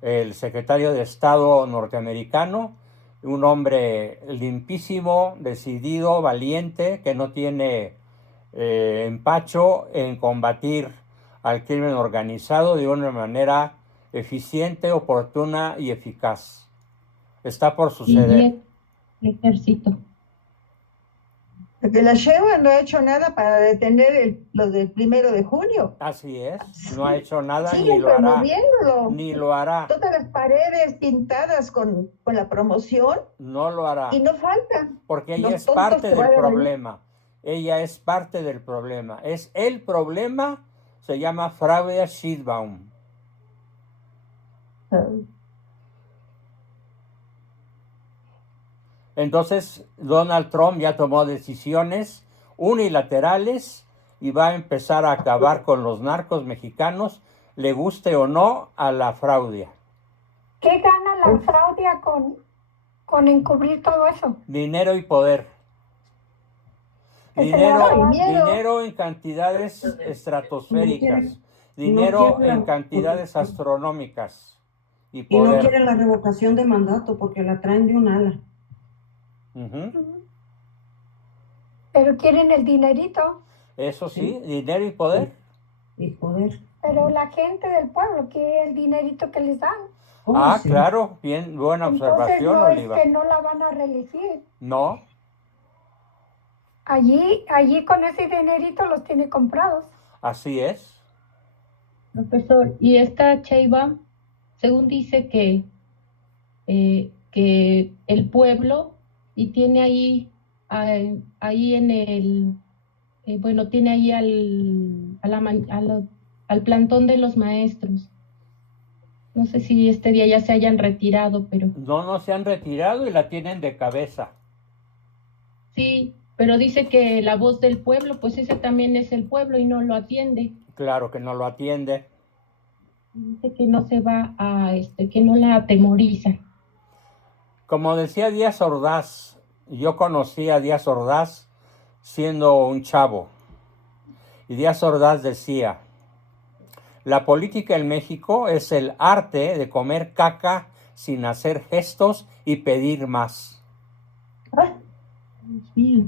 el secretario de Estado norteamericano, un hombre limpísimo, decidido, valiente, que no tiene empacho en combatir al crimen organizado de una manera eficiente, oportuna y eficaz. Está por suceder. y el ejército. Porque la Sheinbaum no ha hecho nada para detener lo del 1 de junio. Así es, no ha hecho nada ni Siguen lo hará. promoviéndolo. Ni lo hará. Todas las paredes pintadas con la promoción No lo hará. y no falta. Porque ella Los es tontos parte que del vayan ahí. problema. Ella es parte del problema. Es el problema, se llama Fraude Sheinbaum. Entonces, Donald Trump ya tomó decisiones unilaterales y va a empezar a acabar con los narcos mexicanos, le guste o no a la fraude. ¿Qué gana la fraude con encubrir todo eso? Dinero y poder. Que se le va a acabar. Dinero en cantidades estratosféricas. Dinero en cantidades astronómicas. Y Y no poder. quieren la revocación de mandato porque la traen de un ala. Ujú. Pero quieren el dinerito. Eso sí, dinero y poder. Y poder. Pero la gente del pueblo quiere el dinerito que les dan. Oh, Ah, sí. claro, bien, buena Entonces observación, no Oliva. es que no la van a reelegir. No, Allí con ese dinerito los tiene comprados. así es. Profesor, y esta Sheinbaum, según dice que el pueblo, y tiene ahí en el, bueno, tiene ahí al plantón de los maestros. No sé si este día ya se hayan retirado, pero No se han retirado y la tienen de cabeza. sí, pero dice que la voz del pueblo, pues ese también es el pueblo y no lo atiende. Claro que no lo atiende. Dice que no se va que no la atemoriza. Como decía Díaz Ordaz, yo conocí a Díaz Ordaz siendo un chavo. Y Díaz Ordaz decía, La política en México es el arte de comer caca sin hacer gestos y pedir más. Dios mío,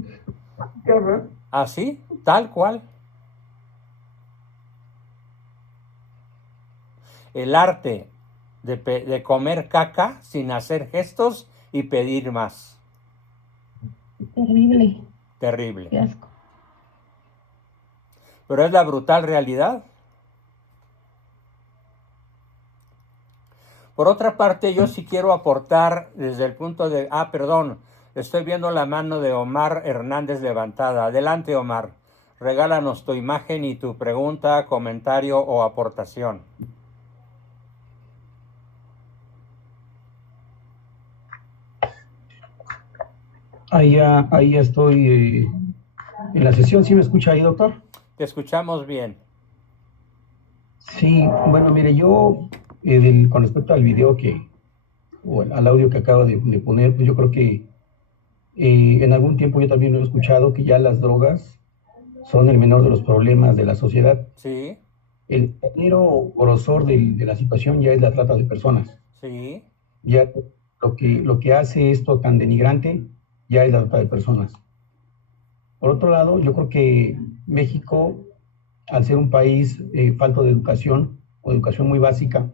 qué horror. Así, tal cual. El arte de comer caca sin hacer gestos y pedir más. Terrible, Terrible. qué asco. Pero es la brutal realidad. Por otra parte, yo sí quiero aportar desde el punto de... perdón, estoy viendo la mano de Omar Hernández levantada. Adelante, Omar. Regálanos tu imagen y tu pregunta, comentario o aportación. Ahí ya estoy en la sesión. ¿Sí me escucha ahí, doctor? Te escuchamos bien. Sí, bueno, mire, yo con respecto al video o al audio que acabo de poner, pues yo creo que en algún tiempo yo también lo he escuchado, que ya las drogas son el menor de los problemas de la sociedad. Sí, El verdadero grosor de la situación ya es la trata de personas. sí. Ya lo que hace esto tan denigrante ya es la trata de personas. Por otro lado, yo creo que México, al ser un país falto de educación o educación muy básica,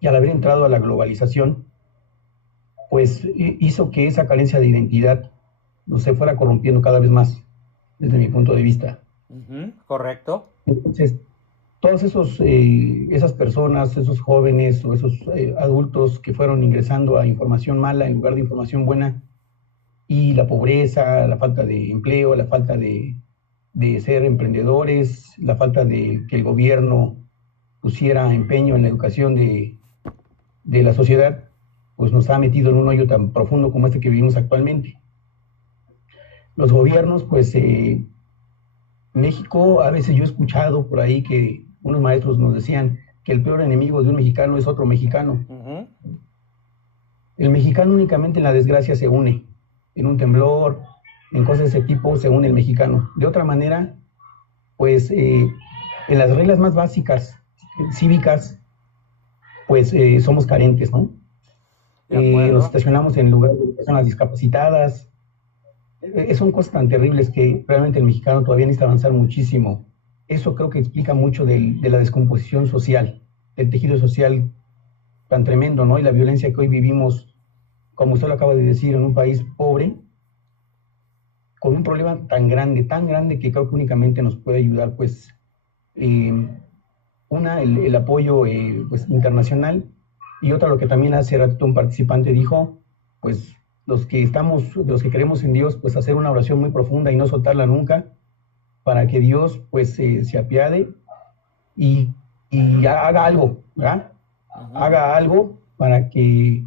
y al haber entrado a la globalización, pues hizo que esa carencia de identidad se fuera corrompiendo cada vez más, desde mi punto de vista. Correcto. Entonces, todas esas personas, esos jóvenes o esos adultos que fueron ingresando a información mala en lugar de información buena, y la pobreza, la falta de empleo, la falta de ser emprendedores, la falta de que el gobierno pusiera empeño en la educación de la sociedad, pues nos ha metido en un hoyo tan profundo como este que vivimos actualmente. Los gobiernos, pues México, a veces yo he escuchado por ahí que unos maestros nos decían que el peor enemigo de un mexicano es otro mexicano. El mexicano únicamente en la desgracia se une, en un temblor, en cosas de ese tipo se une el mexicano. De otra manera, pues en las reglas más básicas, cívicas, pues somos carentes, ¿no? Nos estacionamos en lugares de personas discapacitadas. Son cosas tan terribles que realmente el mexicano todavía necesita avanzar muchísimo. Eso creo que explica mucho de la descomposición social, del tejido social tan tremendo, ¿no? Y la violencia que hoy vivimos, como usted lo acaba de decir, en un país pobre, con un problema tan grande que creo que únicamente nos puede ayudar, pues, el apoyo pues, internacional, y otra, lo que también hace rato un participante dijo, pues los que creemos en Dios, pues hacer una oración muy profunda y no soltarla nunca, para que Dios pues se apiade y haga algo, ¿verdad? Haga algo para que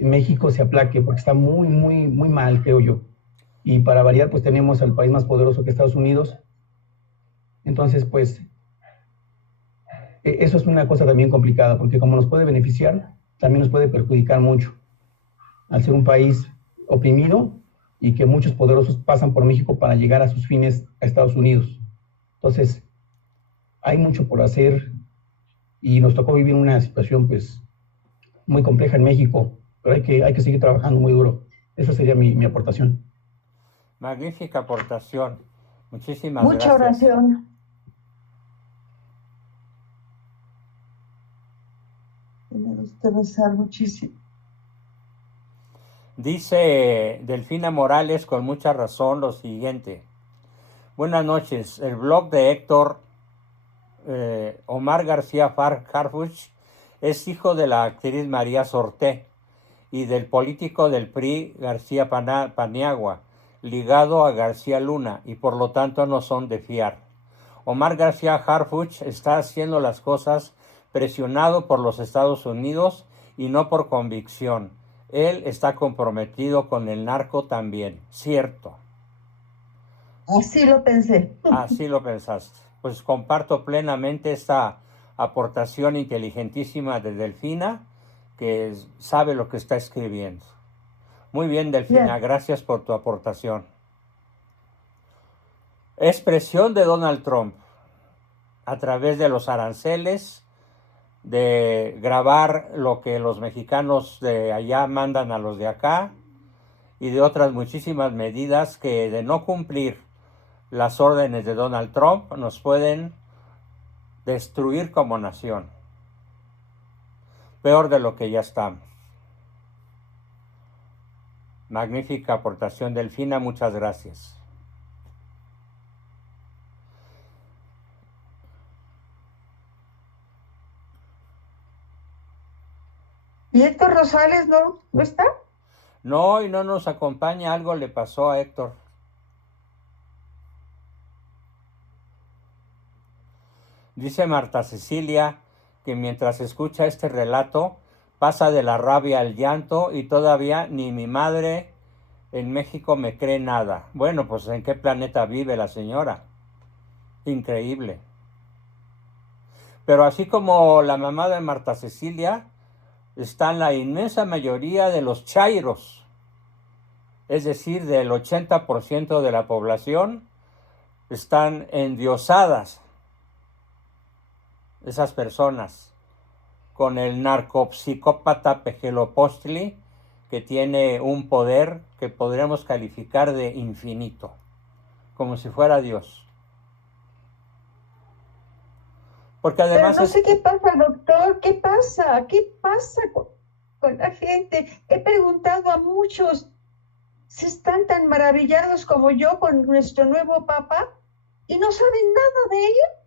México se aplaque, porque está muy, muy, muy mal, creo yo. Y para variar, pues tenemos al país más poderoso que Estados Unidos. Entonces, pues, eso es una cosa también complicada, porque como nos puede beneficiar, también nos puede perjudicar mucho. Al ser un país oprimido y que muchos poderosos pasan por México para llegar a sus fines a Estados Unidos. Entonces, hay mucho por hacer y nos tocó vivir una situación, pues, muy compleja en México, pero hay que seguir trabajando muy duro. Esa sería mi aportación. Magnífica aportación. Muchísimas Mucha gracias. oración. Tenemos que rezar muchísimo. Dice Delfina Morales con mucha razón lo siguiente. Buenas noches. El blog de Héctor Omar García Harfuch es hijo de la actriz María Sorté y del político del PRI García Paniagua, ligado a García Luna, y por lo tanto no son de fiar. Omar García Harfuch está haciendo las cosas presionado por los Estados Unidos y no por convicción. Él está comprometido con el narco también, ¿cierto? Así lo pensé. Así lo pensaste. Pues comparto plenamente esta aportación inteligentísima de Delfina, que sabe lo que está escribiendo. Muy bien, Delfina, Bien. Gracias por tu aportación. Expresión de Donald Trump. a través de los aranceles, de grabar lo que los mexicanos de allá mandan a los de acá, y de otras muchísimas medidas que, de no cumplir las órdenes de Donald Trump, nos pueden destruir como nación. Peor de lo que ya estamos. Magnífica aportación, Delfina, muchas gracias. ¿Y Héctor Rosales no está? No, y no nos acompaña, algo le pasó a Héctor. Dice Marta Cecilia que mientras escucha este relato pasa de la rabia al llanto y todavía ni mi madre en México me cree nada. Bueno, pues ¿en qué planeta vive la señora? Increíble. Pero así como la mamá de Marta Cecilia, están la inmensa mayoría de los chairos, es decir, del 80% de la población, están endiosadas esas personas con el narcopsicópata Pejelopostli, que tiene un poder que podríamos calificar de infinito, como si fuera Dios. Porque además Pero no sé qué pasa, doctor, ¿qué pasa? ¿Qué pasa con la gente? He preguntado a muchos si están tan maravillados como yo con nuestro nuevo papa y no saben nada de ello.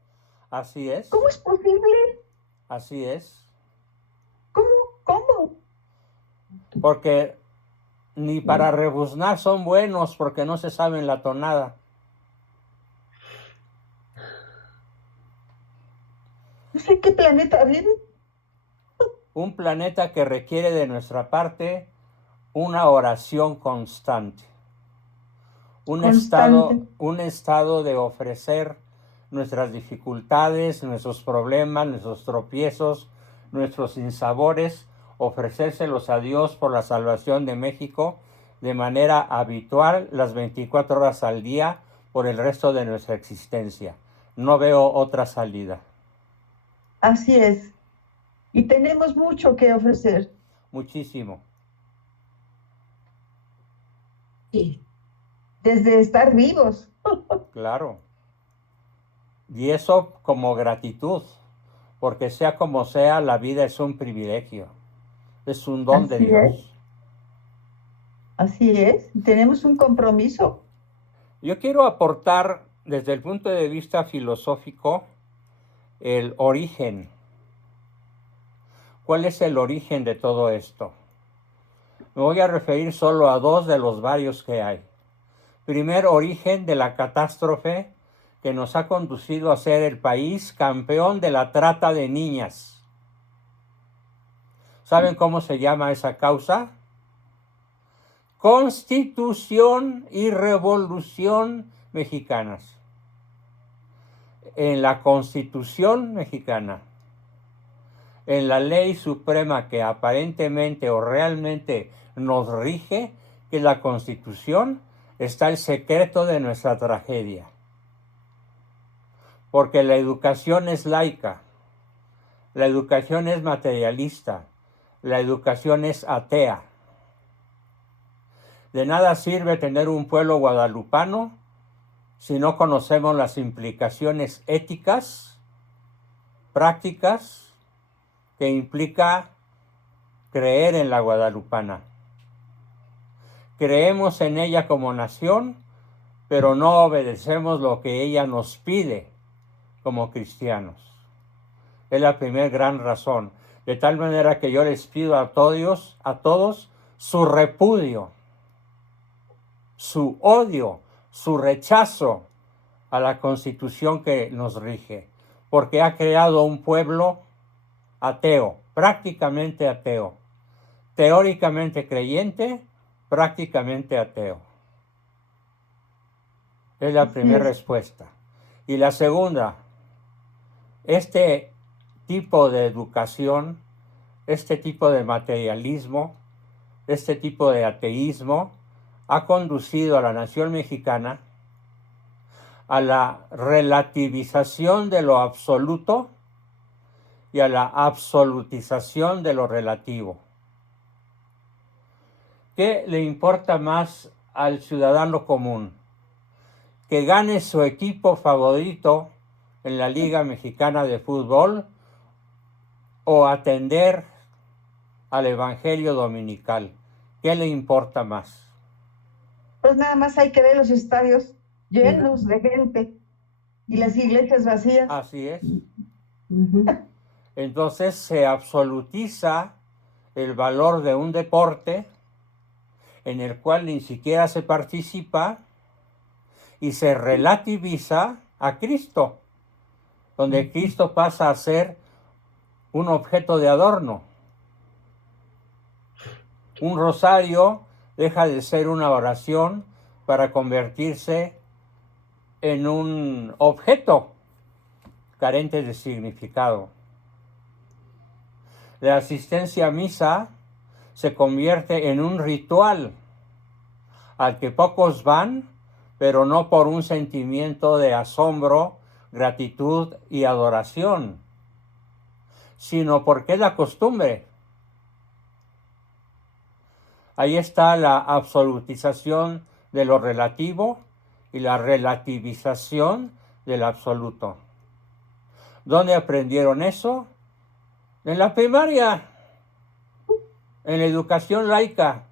Así es. ¿Cómo es posible? Así es. ¿Cómo? Porque ni para rebuznar son buenos, porque no se saben la tonada. No sé qué planeta vive. Un planeta que requiere de nuestra parte una oración constante. Un estado de ofrecer nuestras dificultades, nuestros problemas, nuestros tropiezos, nuestros sinsabores, ofrecérselos a Dios por la salvación de México de manera habitual las 24 horas al día por el resto de nuestra existencia. No veo otra salida. Así es. Y tenemos mucho que ofrecer. Muchísimo. Sí. Desde estar vivos. Claro. Y eso como gratitud, porque sea como sea, la vida es un privilegio. Es un don de Dios. Así es. Tenemos un compromiso. Yo quiero aportar desde el punto de vista filosófico el origen. ¿Cuál es el origen de todo esto? Me voy a referir solo a dos de los varios que hay. Primer origen de la catástrofe que nos ha conducido a ser el país campeón de la trata de niñas. ¿Saben cómo se llama esa causa? Constitución y Revolución mexicanas. En la Constitución mexicana, en la ley suprema que aparentemente o realmente nos rige, que es la Constitución, está el secreto de nuestra tragedia. Porque la educación es laica, la educación es materialista, la educación es atea. De nada sirve tener un pueblo guadalupano si no conocemos las implicaciones éticas, prácticas, que implica creer en la guadalupana. Creemos en ella como nación, pero no obedecemos lo que ella nos pide como cristianos. Es la primera gran razón. De tal manera que yo les pido a todos su repudio, su odio, su rechazo a la Constitución que nos rige, porque ha creado un pueblo ateo, prácticamente ateo, teóricamente creyente, prácticamente ateo. Es la primera respuesta. Y la segunda, este tipo de educación, este tipo de materialismo, este tipo de ateísmo ha conducido a la nación mexicana a la relativización de lo absoluto y a la absolutización de lo relativo. ¿Qué le importa más al ciudadano común? ¿Que gane su equipo favorito en la Liga Mexicana de Fútbol o atender al Evangelio Dominical? ¿Qué le importa más? Pues nada más hay que ver los estadios llenos de gente y las iglesias vacías. Así es. Ujú. Entonces se absolutiza el valor de un deporte en el cual ni siquiera se participa y se relativiza a Cristo, donde Cristo pasa a ser un objeto de adorno. Un rosario deja de ser una oración para convertirse en un objeto carente de significado. La asistencia a misa se convierte en un ritual al que pocos van, pero no por un sentimiento de asombro, gratitud y adoración, sino porque es la costumbre. Ahí está la absolutización de lo relativo y la relativización del absoluto. ¿Dónde aprendieron eso? En la primaria, en la educación laica,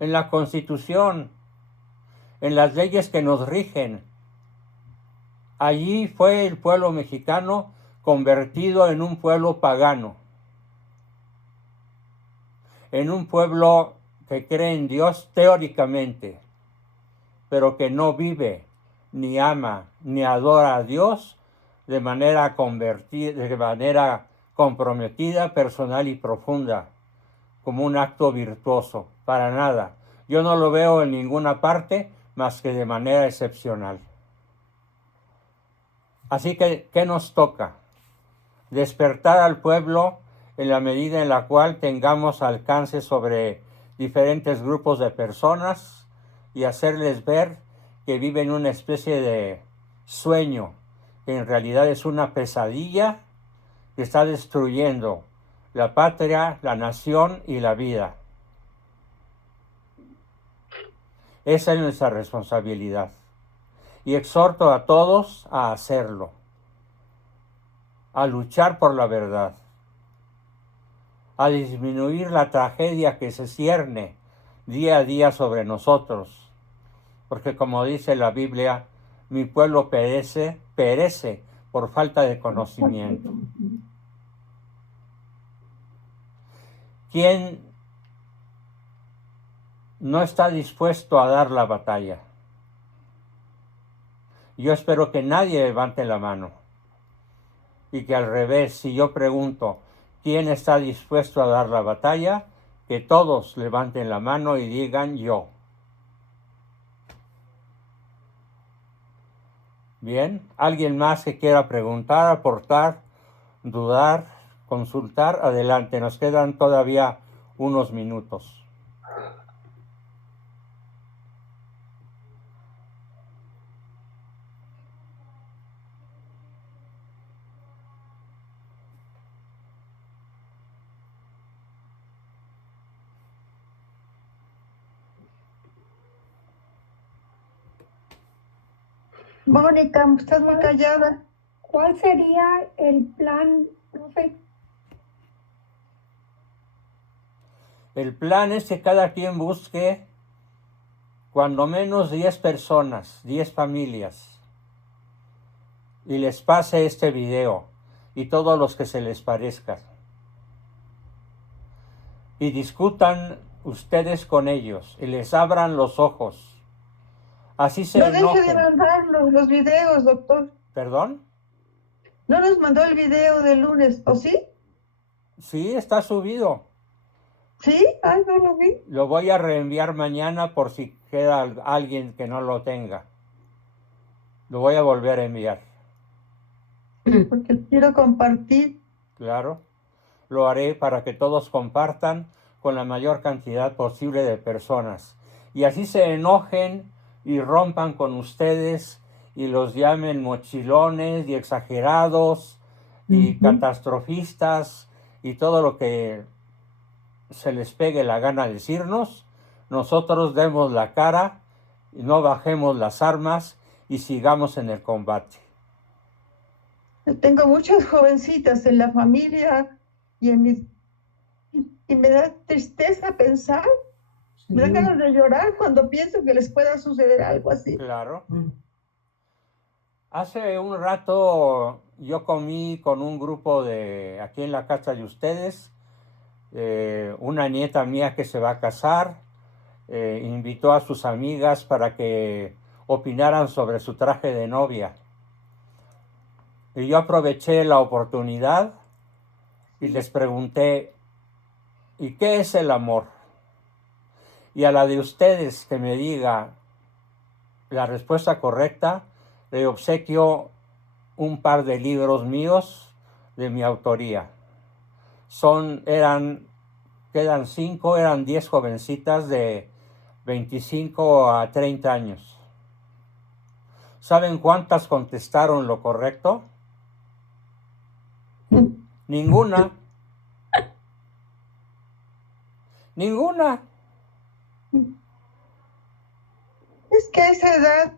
en la Constitución, en las leyes que nos rigen. Allí fue el pueblo mexicano convertido en un pueblo pagano, en un pueblo que cree en Dios teóricamente, pero que no vive, ni ama, ni adora a Dios de manera comprometida, personal y profunda, como un acto virtuoso, para nada. Yo no lo veo en ninguna parte más que de manera excepcional. Así que, ¿qué nos toca? Despertar al pueblo en la medida en la cual tengamos alcance sobre diferentes grupos de personas y hacerles ver que viven una especie de sueño, que en realidad es una pesadilla que está destruyendo la patria, la nación y la vida. Esa es nuestra responsabilidad. Y exhorto a todos a hacerlo, a luchar por la verdad, a disminuir la tragedia que se cierne día a día sobre nosotros. Porque como dice la Biblia, mi pueblo perece por falta de conocimiento. ¿Quién no está dispuesto a dar la batalla? Yo espero que nadie levante la mano. Y que al revés, si yo pregunto, ¿quién está dispuesto a dar la batalla? Que todos levanten la mano y digan yo. Bien, ¿alguien más que quiera preguntar, aportar, dudar, consultar? Adelante, nos quedan todavía unos minutos. Mónica, estás muy callada. ¿Cuál sería el plan, profe? El plan es que cada quien busque cuando menos 10 personas, 10 familias, y les pase este video y todos los que se les parezcan. Y discutan ustedes con ellos y les abran los ojos. Así se No deje enojen. de mandarnos los videos, doctor. ¿Perdón? ¿No nos mandó el video del lunes, o sí? Sí, está subido. ¿Sí? Ay, no lo vi. Lo voy a reenviar mañana por si queda alguien que no lo tenga. Lo voy a volver a enviar. Porque quiero compartir. Claro. Lo haré para que todos compartan con la mayor cantidad posible de personas. Y así se enojen y rompan con ustedes y los llamen mochilones y exagerados y catastrofistas y todo lo que se les pegue la gana decirnos, nosotros demos la cara, no bajemos las armas y sigamos en el combate. Yo tengo muchas jovencitas en la familia y y me da tristeza pensar, me da ganas de llorar cuando pienso que les pueda suceder algo así. Claro. Hace un rato yo comí con un grupo de aquí en la casa de ustedes, una nieta mía que se va a casar, invitó a sus amigas para que opinaran sobre su traje de novia. Y yo aproveché la oportunidad y les pregunté, ¿y qué es el amor? Y a la de ustedes que me diga la respuesta correcta, le obsequio un par de libros míos de mi autoría. Quedan 5, eran 10 jovencitas de 25 a 30 años. ¿Saben cuántas contestaron lo correcto? Ninguna. Ninguna. Es que a esa edad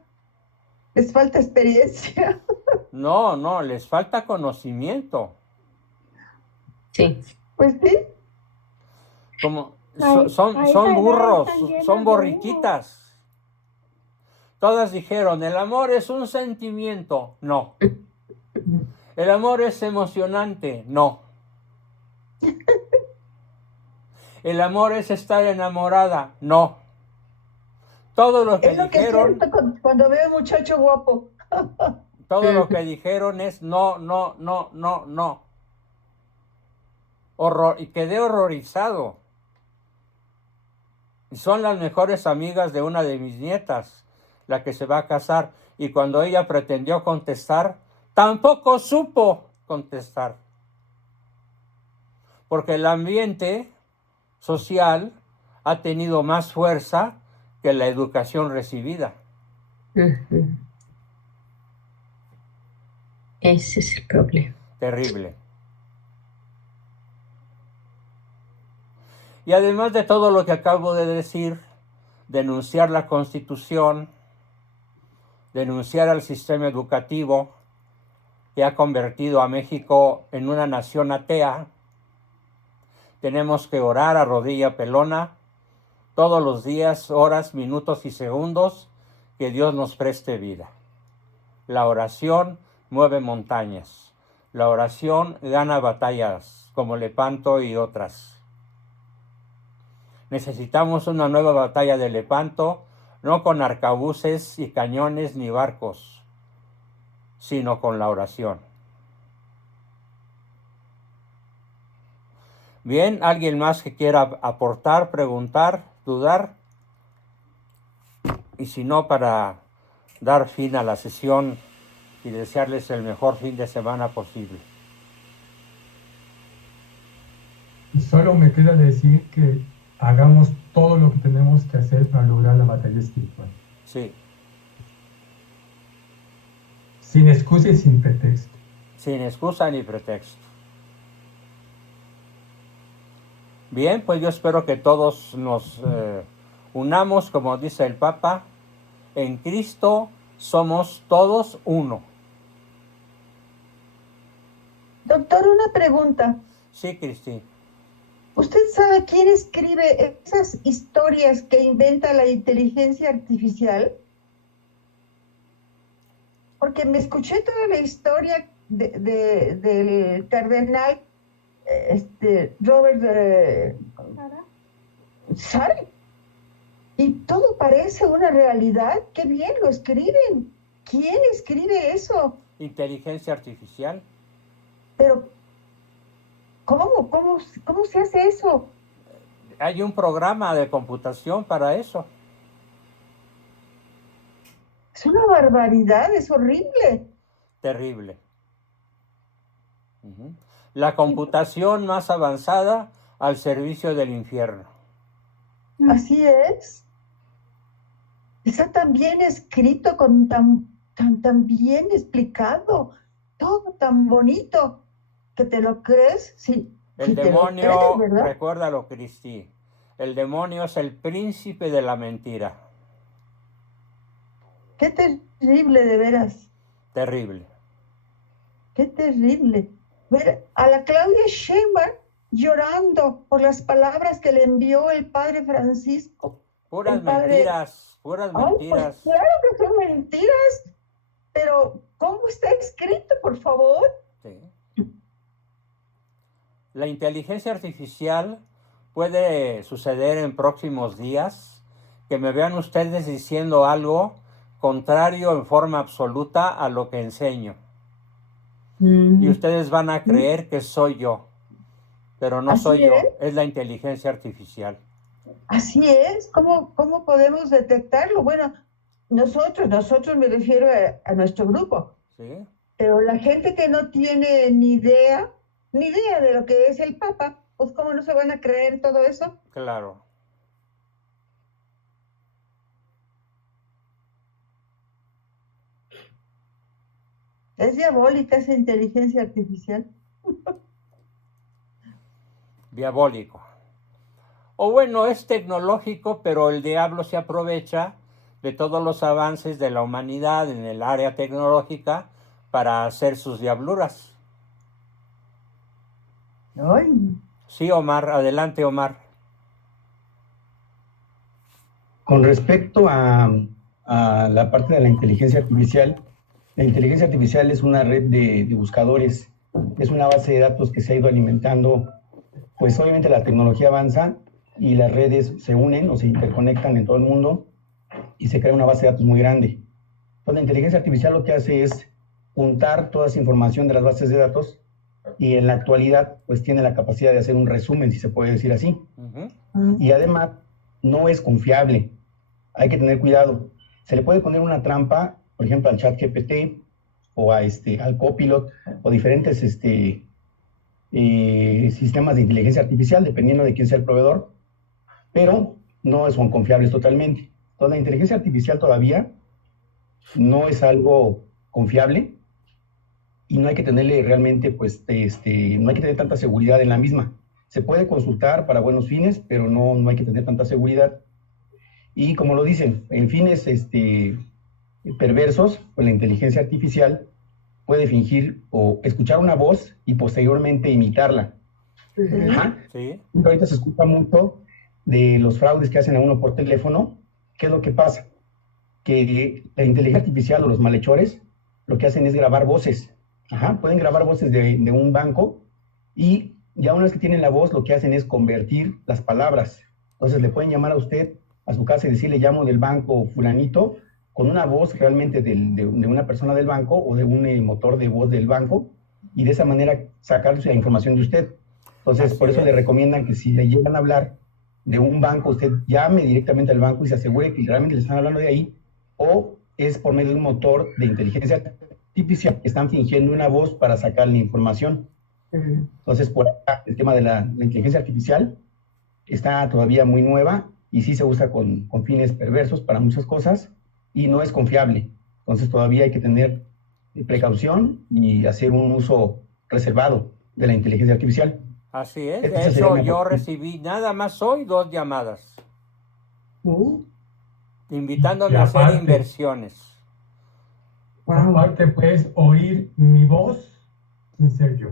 les falta experiencia. No, les falta conocimiento. Sí. Pues sí. Como Ay, son a esa edad burros, están llenas son de borriquitas. Todas dijeron, el amor es un sentimiento. No. El amor es emocionante. No. El amor es estar enamorada. No. Todo lo que Es lo que dijeron, siento cuando veo a un muchacho guapo. todo lo que dijeron es no. Y quedé horrorizado. Y son las mejores amigas de una de mis nietas, la que se va a casar. Y cuando ella pretendió contestar, tampoco supo contestar. Porque el ambiente social ha tenido más fuerza que la educación recibida. Ese es el problema. Terrible. Y además de todo lo que acabo de decir, denunciar la Constitución, denunciar al sistema educativo que ha convertido a México en una nación atea, tenemos que orar a rodilla pelona todos los días, horas, minutos y segundos que Dios nos preste vida. La oración mueve montañas. La oración gana batallas como Lepanto y otras. Necesitamos una nueva batalla de Lepanto, no con arcabuces y cañones ni barcos, sino con la oración. Bien, ¿alguien más que quiera aportar, preguntar, dudar? Y si no, para dar fin a la sesión y desearles el mejor fin de semana posible. Y solo me queda decir que hagamos todo lo que tenemos que hacer para lograr la batalla espiritual. Sí. Sin excusa y sin pretexto. Sin excusa ni pretexto. Bien, pues yo espero que todos nos unamos, como dice el Papa, en Cristo somos todos uno. Doctor, una pregunta. Sí, Cristi. ¿Usted sabe quién escribe esas historias que inventa la inteligencia artificial? Porque me escuché toda la historia del cardenal Robert Sara. Y todo parece una realidad. ¡Qué bien lo escriben! ¿Quién escribe eso? Inteligencia artificial. Pero, ¿cómo se hace eso? Hay un programa de computación para eso. Es una barbaridad, es horrible. Terrible. La computación más avanzada al servicio del infierno. Así es. Está tan bien escrito con tan tan bien explicado, todo tan bonito, que te lo crees, sí. El Si te lo demonio, crees, ¿verdad? recuérdalo, Cristi, el demonio es el príncipe de la mentira. Qué terrible, de veras, Terrible. qué terrible. Ver a la Claudia Sheinbaum llorando por las palabras que le envió el padre Francisco. Puras El padre- mentiras, puras Ay, pues mentiras. claro que son mentiras, pero ¿cómo está escrito, por favor? Sí. La inteligencia artificial puede suceder en próximos días, que me vean ustedes diciendo algo contrario en forma absoluta a lo que enseño. Y ustedes van a creer que soy yo, pero no Así soy yo, es. es la inteligencia artificial. Así es, ¿cómo podemos detectarlo? Bueno, nosotros me refiero a nuestro grupo, ¿Sí? pero la gente que no tiene ni idea de lo que es el Papa, pues ¿cómo no se van a creer todo eso? Claro. Es diabólica esa inteligencia artificial. Diabólico. O bueno, es tecnológico, pero el diablo se aprovecha de todos los avances de la humanidad en el área tecnológica para hacer sus diabluras. Ay, Sí, Omar, adelante, Omar. Con respecto a la parte de la inteligencia artificial es una red de buscadores, es una base de datos que se ha ido alimentando, pues obviamente la tecnología avanza y las redes se unen o se interconectan en todo el mundo y se crea una base de datos muy grande. Entonces la inteligencia artificial lo que hace es juntar toda esa información de las bases de datos y en la actualidad pues tiene la capacidad de hacer un resumen, si se puede decir así. Y además no es confiable, hay que tener cuidado. Se le puede poner una trampa, por ejemplo, al ChatGPT o al Copilot o diferentes sistemas de inteligencia artificial, dependiendo de quién sea el proveedor, pero no son confiables totalmente. Entonces, la inteligencia artificial todavía no es algo confiable y no hay que tenerle realmente, pues, no hay que tener tanta seguridad en la misma. Se puede consultar para buenos fines, pero no hay que tener tanta seguridad. Y como lo dicen, en fines perversos, pues la inteligencia artificial puede fingir o escuchar una voz y posteriormente imitarla. Ajá. Sí. Ahorita se escucha mucho de los fraudes que hacen a uno por teléfono. ¿Qué es lo que pasa? Que la inteligencia artificial o los malhechores lo que hacen es grabar voces. Ajá. Pueden grabar voces de un banco y ya una vez que tienen la voz, lo que hacen es convertir las palabras. Entonces le pueden llamar a usted a su casa y decirle, llamo del banco fulanito, con una voz realmente de una persona del banco o de un motor de voz del banco, y de esa manera sacar la información de usted. Entonces, Así por eso es. le recomiendan que si le llegan a hablar de un banco, usted llame directamente al banco y se asegure que realmente le están hablando de ahí, o es por medio de un motor de inteligencia artificial que están fingiendo una voz para sacarle información. Entonces, por acá, el tema de la inteligencia artificial está todavía muy nueva y sí se usa con fines perversos para muchas cosas y no es confiable. Entonces todavía hay que tener precaución y hacer un uso reservado de la inteligencia artificial. Así es. Esa De sería hecho, mi yo aportación. recibí nada más hoy 2 llamadas invitándome Y a hacer aparte- inversiones. Aparte, puedes oír mi voz sin ser yo.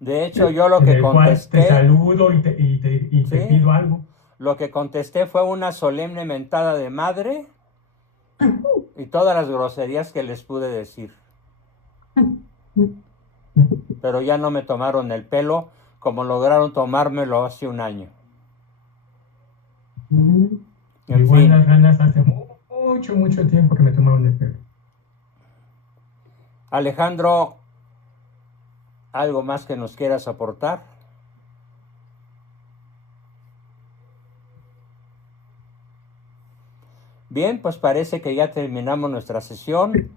De hecho, yo lo En que el cual te contesté, saludo y te Sí. pido algo. lo que contesté fue una solemne mentada de madre y todas las groserías que les pude decir. Pero ya no me tomaron el pelo como lograron tomármelo hace un año. En Igual fin, las ganas hace mucho tiempo que me tomaron el pelo. Alejandro, ¿algo más que nos quieras aportar? Bien, pues parece que ya terminamos nuestra sesión.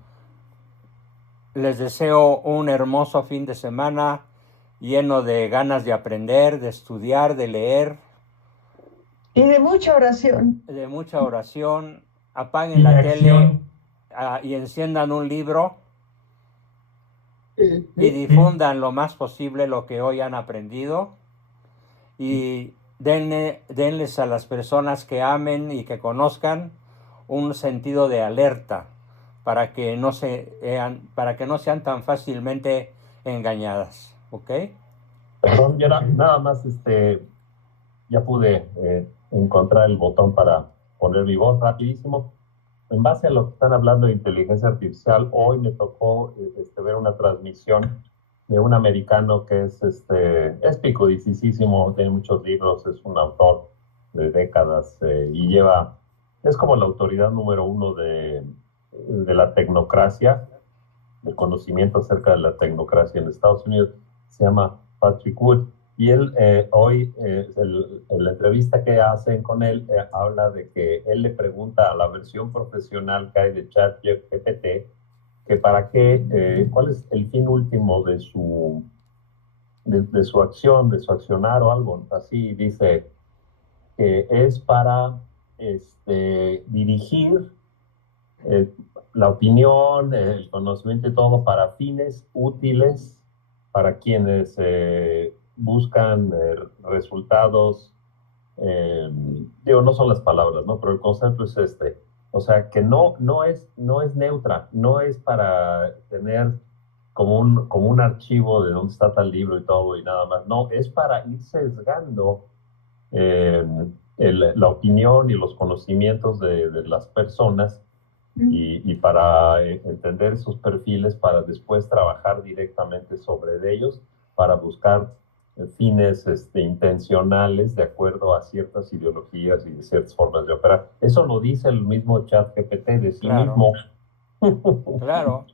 Les deseo un hermoso fin de semana lleno de ganas de aprender, de estudiar, de leer, Y de mucha oración. de mucha oración. Apaguen Y la tele acción. y enciendan un libro y difundan lo más posible lo que hoy han aprendido y denles a las personas que amen y que conozcan un sentido de alerta para que no sean tan fácilmente engañadas, ¿ok? Perdón, nada más, ya pude encontrar el botón para poner mi voz rapidísimo. En base a lo que están hablando de inteligencia artificial, hoy me tocó ver una transmisión de un americano que es picudicísimo, tiene muchos libros, es un autor de décadas es como la autoridad número uno de la tecnocracia, del conocimiento acerca de la tecnocracia en Estados Unidos. Se llama Patrick Wood. Y él hoy, en la entrevista que hacen con él, habla de que él le pregunta a la versión profesional que hay de ChatGPT que para qué, cuál es el fin último de su acción, de su accionar o algo. Así dice que es para dirigir la opinión, el conocimiento y todo para fines útiles para quienes buscan resultados, no son las palabras, ¿no? Pero el concepto es o sea, que no es neutra, no es para tener como un archivo de dónde está tal libro y todo y nada más, no, es para ir sesgando la opinión y los conocimientos de las personas y para entender esos perfiles, para después trabajar directamente sobre ellos, para buscar fines intencionales de acuerdo a ciertas ideologías y ciertas formas de operar. Eso lo dice el mismo ChatGPT de sí mismo. Claro,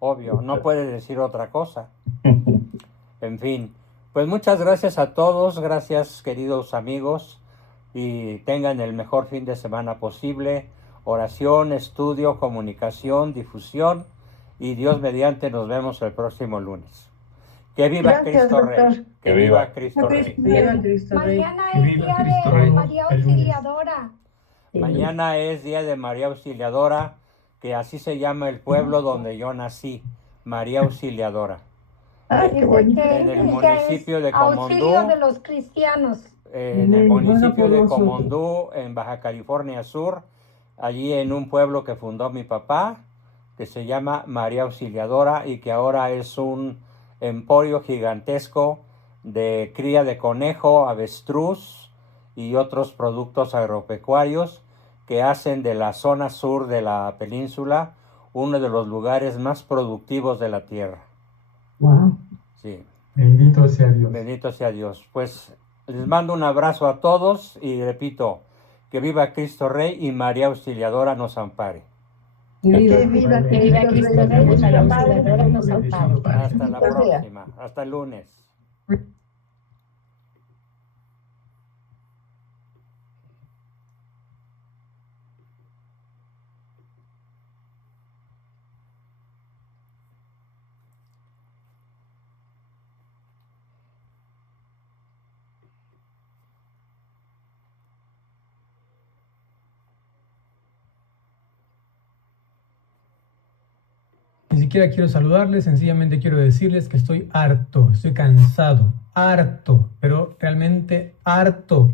obvio, no puede decir otra cosa. En fin, pues muchas gracias a todos, gracias queridos amigos, y tengan el mejor fin de semana posible. Oración, estudio, comunicación, difusión, y Dios mediante nos vemos el próximo lunes. ¡Que viva Cristo Rey! ¡Que viva Cristo Rey! Mañana es día de María Auxiliadora. Mañana es día de María Auxiliadora, que así se llama el pueblo donde yo nací, María Auxiliadora. En el municipio de Comondú. Auxilio de los cristianos. En el municipio de Comondú, en Baja California Sur, allí en un pueblo que fundó mi papá, que se llama María Auxiliadora y que ahora es un emporio gigantesco de cría de conejo, avestruz y otros productos agropecuarios que hacen de la zona sur de la península uno de los lugares más productivos de la tierra. Wow. Sí. Bendito sea Dios. Bendito sea Dios. Pues les mando un abrazo a todos y repito, que viva Cristo Rey y María Auxiliadora nos ampare. Que viva Cristo Rey y María Auxiliadora nos ampare. Hasta la próxima. Hasta el lunes. Ni siquiera quiero saludarles, sencillamente quiero decirles que estoy harto, estoy cansado, harto, pero realmente harto